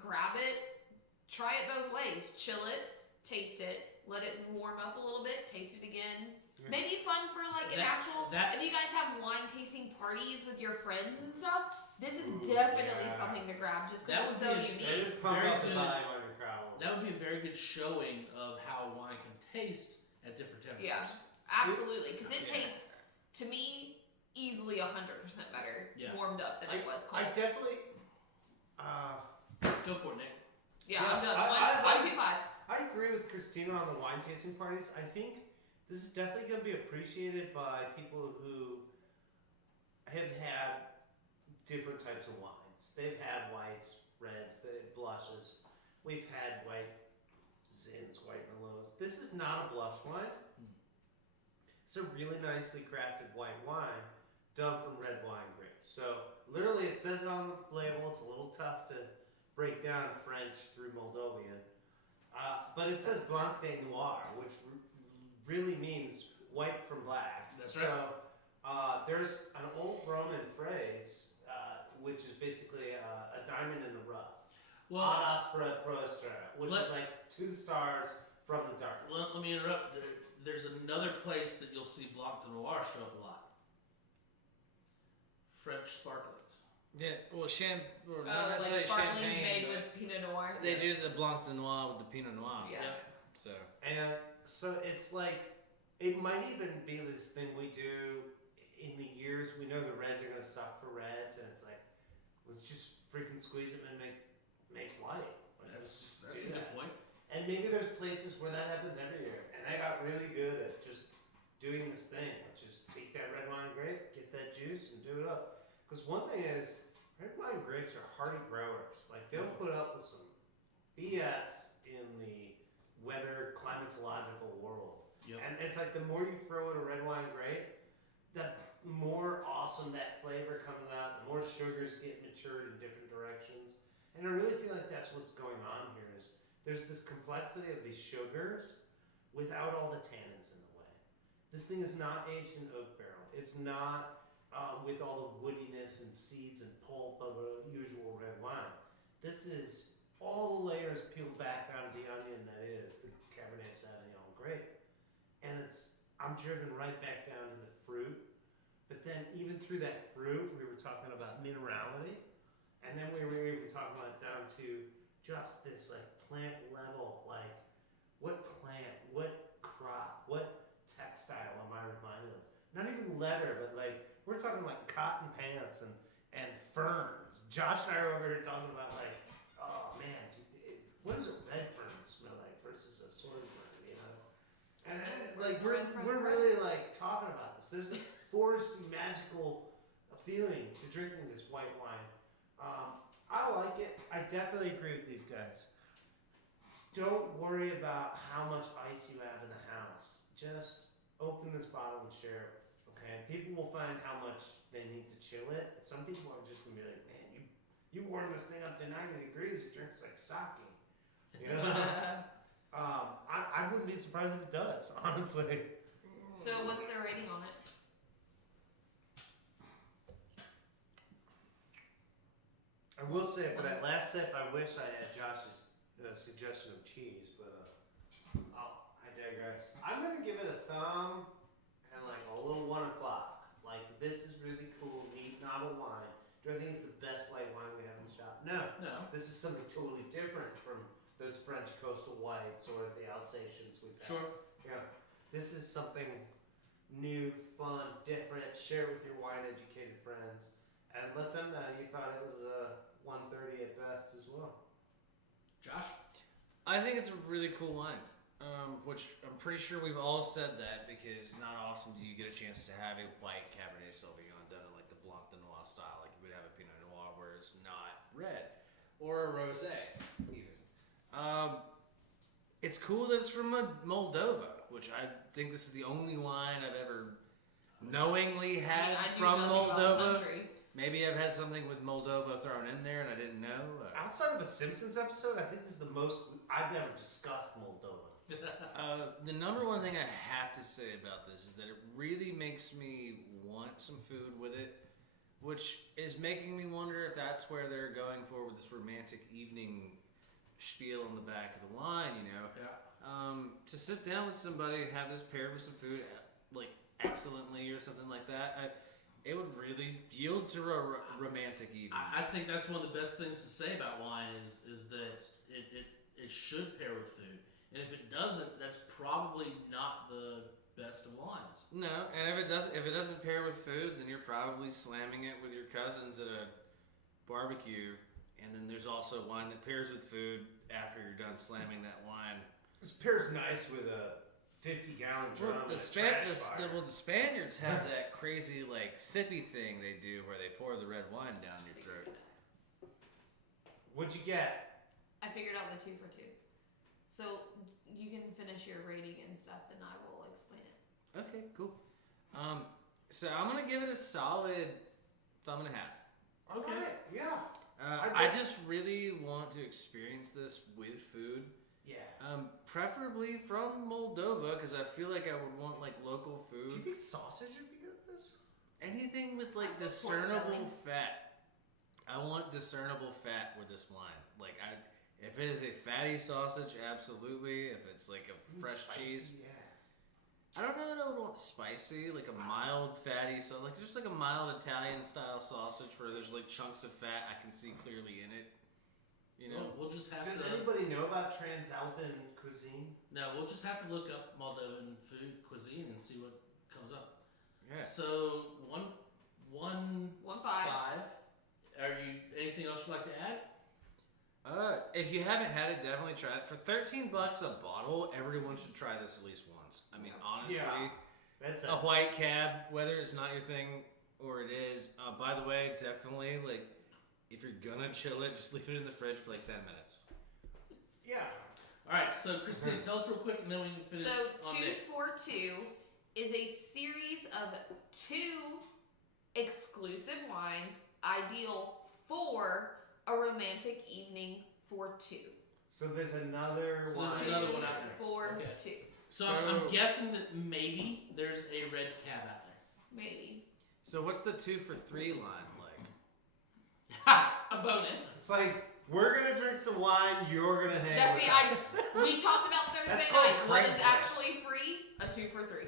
Grab it, try it both ways. Chill it, taste it, let it warm up a little bit, taste it again. Yeah. Maybe fun for like an actual. If you guys have wine tasting parties with your friends and stuff, this is definitely something to grab just because it's so unique. That would be a very good showing of how wine can taste at different temperatures. Yeah, absolutely. Because it tastes, to me, easily 100% better warmed up than it was cold. I definitely. Go for it, Nick. Yeah, I'm done. 1.25. I agree with Christina on the wine tasting parties. I think this is definitely going to be appreciated by people who have had different types of wines. They've had whites, reds, blushes. We've had white Zins, white Merlots. This is not a blush wine. It's a really nicely crafted white wine done from red wine grapes. So literally it says it on the label. It's a little tough to break down French through Moldovan. But it says Blanc de Noir, which really means white from black. That's right. So there's an old Roman phrase, which is basically a diamond in the rough. Well, Ad aspera pro astra, which is like 2 stars from the darkness. Let me interrupt. There's another place that you'll see Blanc de Noir show up a lot. French sparklings. Yeah, well, Like champagne. sparklings made with Pinot Noir. They do the Blanc de Noir with the Pinot Noir. Yeah. So. And so it's like, it might even be this thing we do in the years. We know the reds are going to suck for reds, and it's like, let's just freaking squeeze them and make white. Like, That's a good point. And maybe there's places where that happens every year, and they got really good at just doing this thing, which is take that red wine grape, get that juice, and do it up. Because one thing is, red wine grapes are hardy growers. Like, they'll put up with some BS in the weather climatological world. Yep. And it's like the more you throw in a red wine grape, the more awesome that flavor comes out, the more sugars get matured in different directions. And I really feel like that's what's going on here is there's this complexity of these sugars without all the tannins in the way. This thing is not aged in oak barrel. It's not with all the woodiness and seeds and pulp of a usual red wine. This is all the layers peeled back out of the onion that is the Cabernet Sauvignon grape. And I'm driven right back down to the fruit. But then even through that fruit, we were talking about minerality. And then we were even talking about down to just this like plant level, like what plant, what crop, what textile am I reminded of? Not even leather, but like we're talking like cotton pants and ferns. Josh and I are over here talking about like, oh man, what does a red fern smell like versus a sword fern, you know? And like we're really like talking about this. There's a foresty magical feeling to drinking this white wine. I like it. I definitely agree with these guys. Don't worry about how much ice you have in the house. Just open this bottle and share it. Okay? People will find how much they need to chill it. Some people are just gonna be like, man, you warm this thing up to 90 degrees, it drinks like sake. You know? I wouldn't be surprised if it does, honestly. So what's their rating on it? I will say for that last sip, I wish I had Josh's suggestion of cheese, but I digress. I'm gonna give it a thumb and like a little 1 o'clock. Like this is really cool, neat, novel wine. Do I think it's the best white wine we have in the shop? No. This is something totally different from those French coastal whites or the Alsatians we've had. Sure. Yeah. this is something new, fun, different. Share it with your wine-educated friends, and let them know you thought it was a 130 at best as well. Josh? I think it's a really cool wine, which I'm pretty sure we've all said that because not often do you get a chance to have a white Cabernet Sauvignon done in like the Blanc de Noir style, like you would have a Pinot Noir where it's not red, or a Rosé even. It's cool that it's from Moldova, which I think this is the only wine I've ever knowingly had I do from nothing about the Moldova. country. Maybe I've had something with Moldova thrown in there and I didn't know. Outside of a Simpsons episode, I think this is the most I've ever discussed Moldova. The number one thing I have to say about this is that it really makes me want some food with it, which is making me wonder if that's where they're going for with this romantic evening spiel on the back of the wine, you know? Yeah. To sit down with somebody, have this paired with some food, like excellently or something like that, it would really yield to a romantic evening. I think that's one of the best things to say about wine is that it should pair with food. And if it doesn't, that's probably not the best of wines. No, and if it doesn't pair with food, then you're probably slamming it with your cousins at a barbecue. And then there's also wine that pairs with food after you're done slamming that wine. This pairs nice with a 50-gallon drum. The Spaniards have that crazy like sippy thing they do where they pour the red wine down your throat. What'd you get? I figured out the 2 for 2. So you can finish your rating and stuff, and I will explain it. Okay, cool. So I'm gonna give it a solid thumb and a half. Okay. Alright, yeah. I just really want to experience this with food. Yeah. Preferably from Moldova, because I feel like I would want like local food. Do you think sausage would be good with this? Anything with like I support discernible belly. fat. I want discernible fat with this wine. Like if it is a fatty sausage, absolutely. If it's like a fresh Spicy, cheese, Yeah. I don't know that I would want spicy, like a mild fatty, so like just like a mild Italian style sausage where there's like chunks of fat I can see clearly in it. You know, We'll just have Does to. anybody know about Transalpine cuisine? No, we'll just have to look up Moldovan food cuisine and see what comes up. yeah. So 1-5. 1-5. Are you anything else you'd like to add? If you haven't had it, definitely try it. For $13 a bottle, everyone should try this at least once. I mean, honestly, Yeah. That's a white cab, whether it's not your thing or it is. By the way, definitely like if you're gonna chill it, just leave it in the fridge for like 10 minutes. Yeah. All right. So Christine, tell us real quick, and then we can finish. So on 2 Nick. for 2 is a series of 2 exclusive wines, ideal for a romantic evening for 2. So there's another So one. there's another one out there. 4 Okay. 2. So I'm guessing that maybe there's a red cab out there. Maybe. So what's the 2 for 3 line like? A bonus. It's like, we're gonna drink some wine, you're gonna hang That's with us. we talked about That's Thursday called night. What is Craigslist. actually free? A 2 for 3.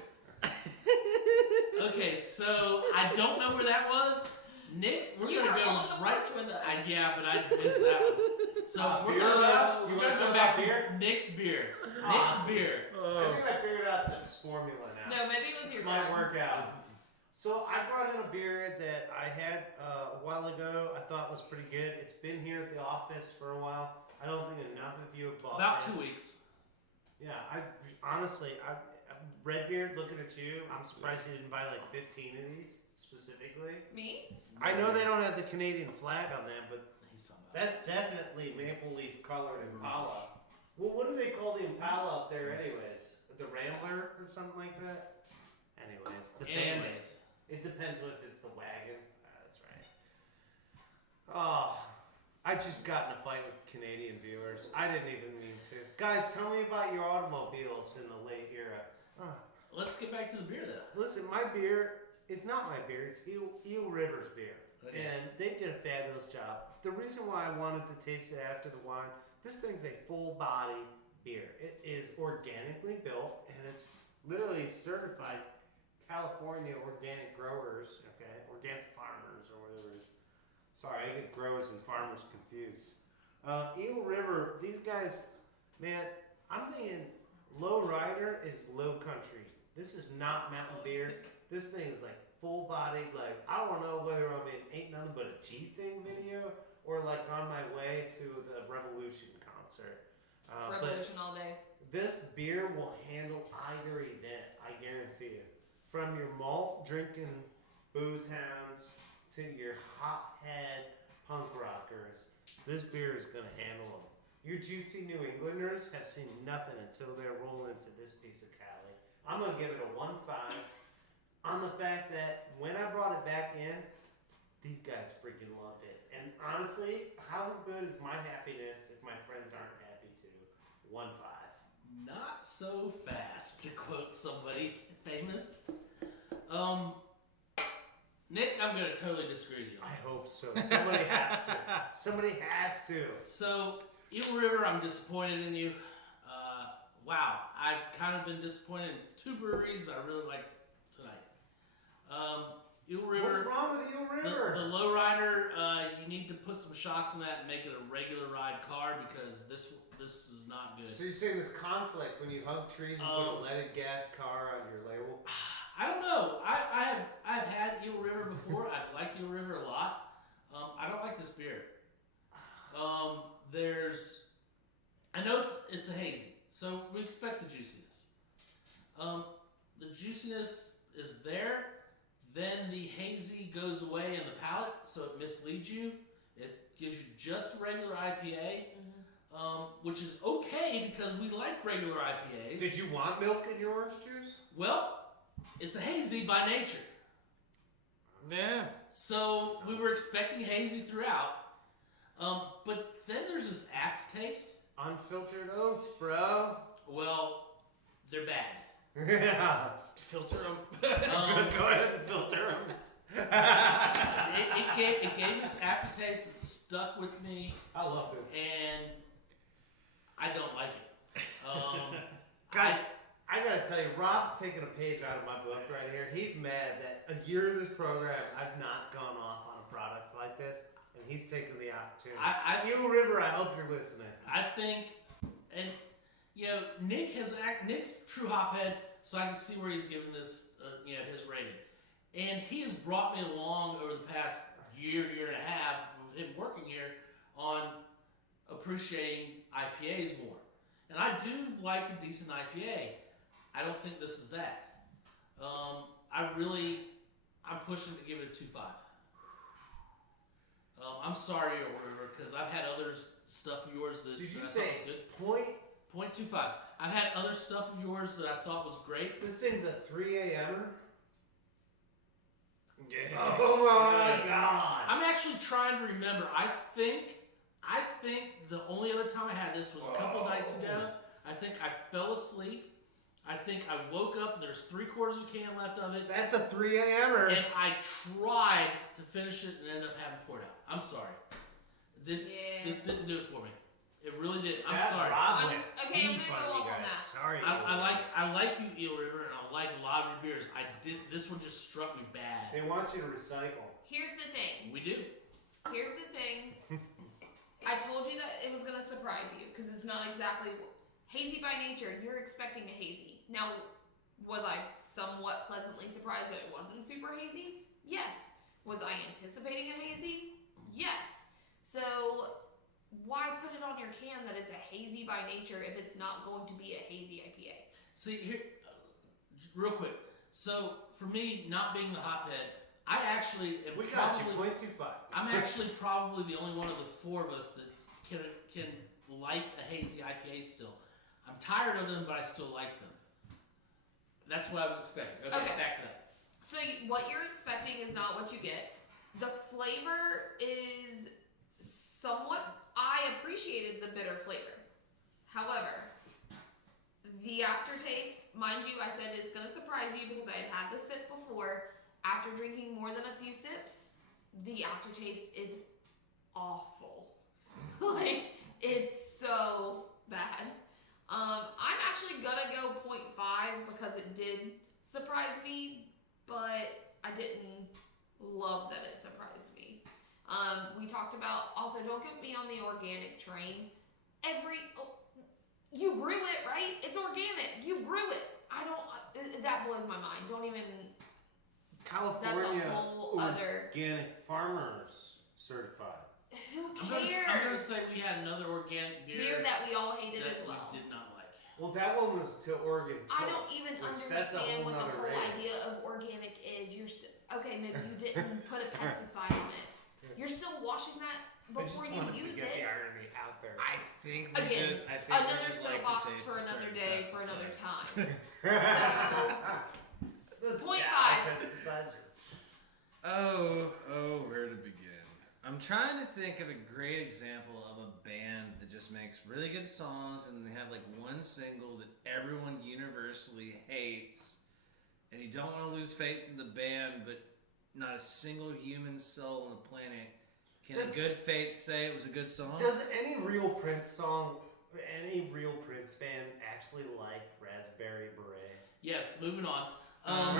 Okay, so I don't know where that was. Nick, we're You gonna were go on the right. porch with us. Yeah, but I missed that one. So we're beer gonna lab? You we're wanna gonna go talk back about to beer? Nick's beer. Awesome. Nick's beer. I think I figured out this formula now. No, maybe it was This your might dad. work out. So I brought in a beer that I had a while ago. I thought was pretty good. It's been here at the office for a while. I don't think enough of you have bought About this. 2 weeks. Yeah, I honestly, Redbeard, looking at you, I'm surprised you didn't buy like 15 of these specifically. Me? I know they don't have the Canadian flag on them, but He's talking about. that's definitely maple leaf colored Impala. Well, what do they call the Impala up there, anyways? The Rambler or something like that. Anyways, the family. Anyways. It depends if it's the wagon. That's right. Oh, I just got in a fight with Canadian viewers. I didn't even mean to. Guys, tell me about your automobiles in the late era. Let's get back to the beer though. Listen, my beer is not my beer. It's Eel River's beer. Okay. And they did a fabulous job. The reason why I wanted to taste it after the wine, this thing's a full body beer. It is organically built and it's literally certified California organic growers, okay? Organic farmers or whatever it is. Sorry, I get growers and farmers confused. Eel River, these guys, man, I'm thinking Low Rider is low country. This is not mountain beer. This thing is like full bodied. Like I don't know whether I'm in Ain't Nothing But a G Thing video or like on my way to the Revolution concert. Revolution all day. This beer will handle either event, I guarantee you. From your malt drinking booze hounds to your hothead punk rockers, this beer is going to handle them. Your juicy New Englanders have seen nothing until they're rolling into this piece of Cali. I'm going to give it a 1.5 on the fact that when I brought it back in, these guys freaking loved it. And honestly, how good is my happiness if my friends aren't happy too? 1.5. Not so fast, to quote somebody famous. Nick, I'm going to totally disagree with you. I hope so. Somebody has to. Somebody has to. So, Eagle River, I'm disappointed in you. Wow, I've kind of been disappointed in two breweries I really like tonight. Eagle River. What's wrong with Eagle River? The lowrider, you need to put some shocks in that and make it a regular ride car because this is not good. So you're saying this conflict when you hug trees and put a leaded gas car on your label? I don't know. I've had Eagle River before. I've liked Eagle River a lot. I don't like this beer. I know it's a hazy, so we expect the juiciness. The juiciness is there. Then the hazy goes away in the palate, so it misleads you. It gives you just regular IPA, which is okay because we like regular IPAs. Did you want milk in your orange juice? Well, it's a hazy by nature. Yeah. So we were expecting hazy throughout. But then there's this aftertaste. Unfiltered oats, bro. Well, they're bad. Yeah. Filter them. Go ahead and filter them. It gave this aftertaste that stuck with me, I love this. and I don't like it. Guys, I gotta tell you, Rob's taking a page out of my book right here. He's mad that a year in this program, I've not gone off on a product like this, and he's taking the opportunity. Eagle River, I hope you're listening. I think, and Nick's true hophead, so I can see where he's giving this, his rating. And he has brought me along over the past year and a half of him working here on appreciating IPAs more. And I do like a decent IPA. I don't think this is that. I'm pushing to give it a 2.5. I'm sorry, River, because I've had other stuff of yours that Did you I say thought was good. 0.25. I've had other stuff of yours that I thought was great. This thing's a 3 a.m.er? Yes. Oh my god! I'm actually trying to remember. I think the only other time I had this was a couple nights ago. I think I fell asleep. I think I woke up and there's 3/4 of a can left of it. That's a 3 a.m.er. And I tried to finish it and ended up having poured out. I'm sorry. This didn't do it for me. It really did. I'm sorry. Rob went Okay, I'm deep gonna on go you off on guys. that. Sorry. I like you, Eel River, and I like a lot of your beers. This one just struck me bad. They want you to recycle. Here's the thing. We do. Here's the thing. I told you that it was gonna surprise you because it's not exactly hazy by nature. You're expecting a hazy. Now, was I somewhat pleasantly surprised that it wasn't super hazy? Yes. Was I anticipating a hazy? Yes. So why put it on your can that it's a hazy by nature if it's not going to be a hazy IPA? See here, real quick. So for me, not being the hothead, I actually am We got you, probably 0.25. I'm actually probably the only one of the four of us that can like a hazy IPA still. I'm tired of them, but I still like them. That's what I was expecting. Okay. Back to that. So what you're expecting is not what you get. The flavor is somewhat. I appreciated the bitter flavor. However, the aftertaste, mind you, I said it's going to surprise you because I had the sip before. After drinking more than a few sips, the aftertaste is awful. Like, it's so bad. I'm actually gonna go 0.5 because it did surprise me, but I didn't love that it surprised me. We talked about, also don't get me on the organic train. You grew it, right? It's organic. other. organic farmers certified. Who I'm cares? gonna say we had another organic Beer that we all hated that as well. we did not like. Well, that one was to Oregon I Trail, don't even which that's a understand whole what the nother whole rating. idea of organic is. Okay, maybe you didn't put a pesticide on it. You're still washing that I just before you wanted use to get it. the irony out there. I think we Again, just, I think Another we just like the soapbox taste for of another certain day for another pesticides. time. Those Point bad 5. pesticides are- Oh, where to begin? I'm trying to think of a great example of a band that just makes really good songs and they have like one single that everyone universally hates, and you don't want to lose faith in the band, but not a single human soul on the planet can in good faith say it was a good song. Does any real Prince song, any real Prince fan actually like Raspberry Beret? Yes, moving on. I've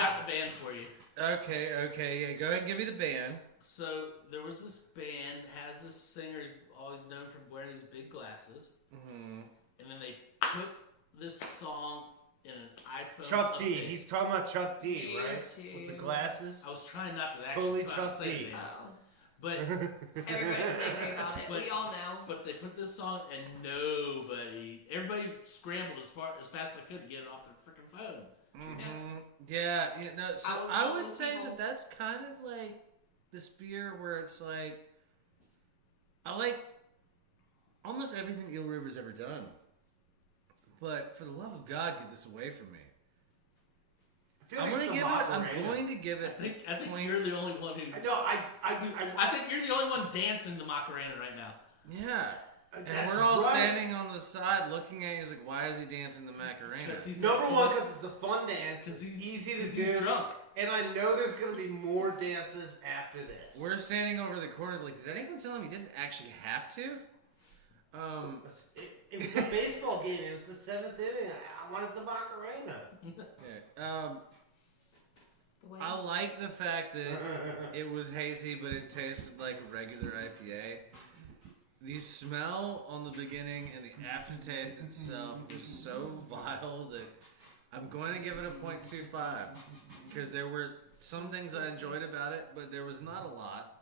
got the band for you. Okay, yeah, go ahead and give me the band. So there was this band, has this singer who's always known for wearing these big glasses, Mm-hmm. and then they put this song in an iPhone. Chuck D. update. He's talking about Chuck D, You right? too. With the glasses. I was trying not to It's actually totally try to Chuck say D. the band, Oh. but Everybody was angry about it. But- We all know. but they put this song and everybody scrambled as fast as I could to get it off their freaking phone. Mm-hmm. Yeah, no. So I was I one of would those say people. that that's kind of like this beer where it's like I like almost everything Eel River's ever done, but for the love of God, get this away from me. I'm going to give it. I'm going to give it. I think you're the only one who. No, I think you're the only one dancing the Macarena right now. Yeah. And that's we're all right. standing on the side looking at you. It's like, why is he dancing the Macarena? Because he's Number got too one, much- because it's a fun dance. 'cause It's he's- easy to 'cause do. he's drunk. And I know there's going to be more dances after this. We're standing over the corner. Like, did anyone tell him he didn't actually have to? It was a baseball game. It was the 7th inning. I wanted to Macarena. Yeah. The way I like the fact that it was hazy, but it tasted like a regular IPA. The smell on the beginning and the aftertaste itself was so vile that I'm going to give it a 0.25 because there were some things I enjoyed about it, but there was not a lot.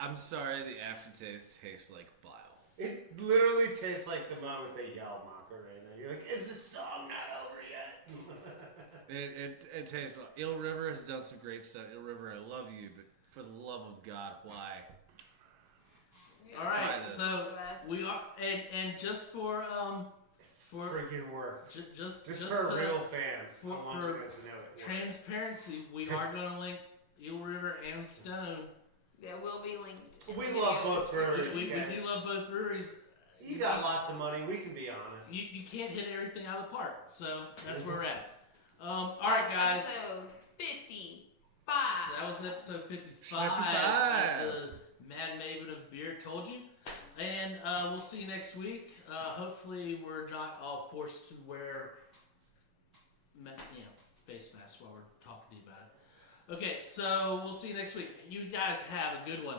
I'm sorry, the aftertaste tastes like bile. It literally tastes like the moment they yell Macarena. You're like, is this song not over yet? It tastes. Eel River has done some great stuff. Eel River, I love you, but for the love of God, why? All Try right, this. so we are, and just for Freaking work. just For to- real fans. for- I want for you guys to know it. transparency, we are going to link Eel River and Stone. Yeah, will be linked. In We the love video both description. breweries. We Yes. do love both breweries. You got lots of money. We can be honest. You can't hit everything out of the park, so that's where we're at. All right, guys. Episode 55. So that was episode 55. 55. As the Mad Maven of Beer told you. And we'll see you next week. Hopefully, we're not all forced to wear face masks while we're talking to you about it. Okay, so we'll see you next week. You guys have a good one.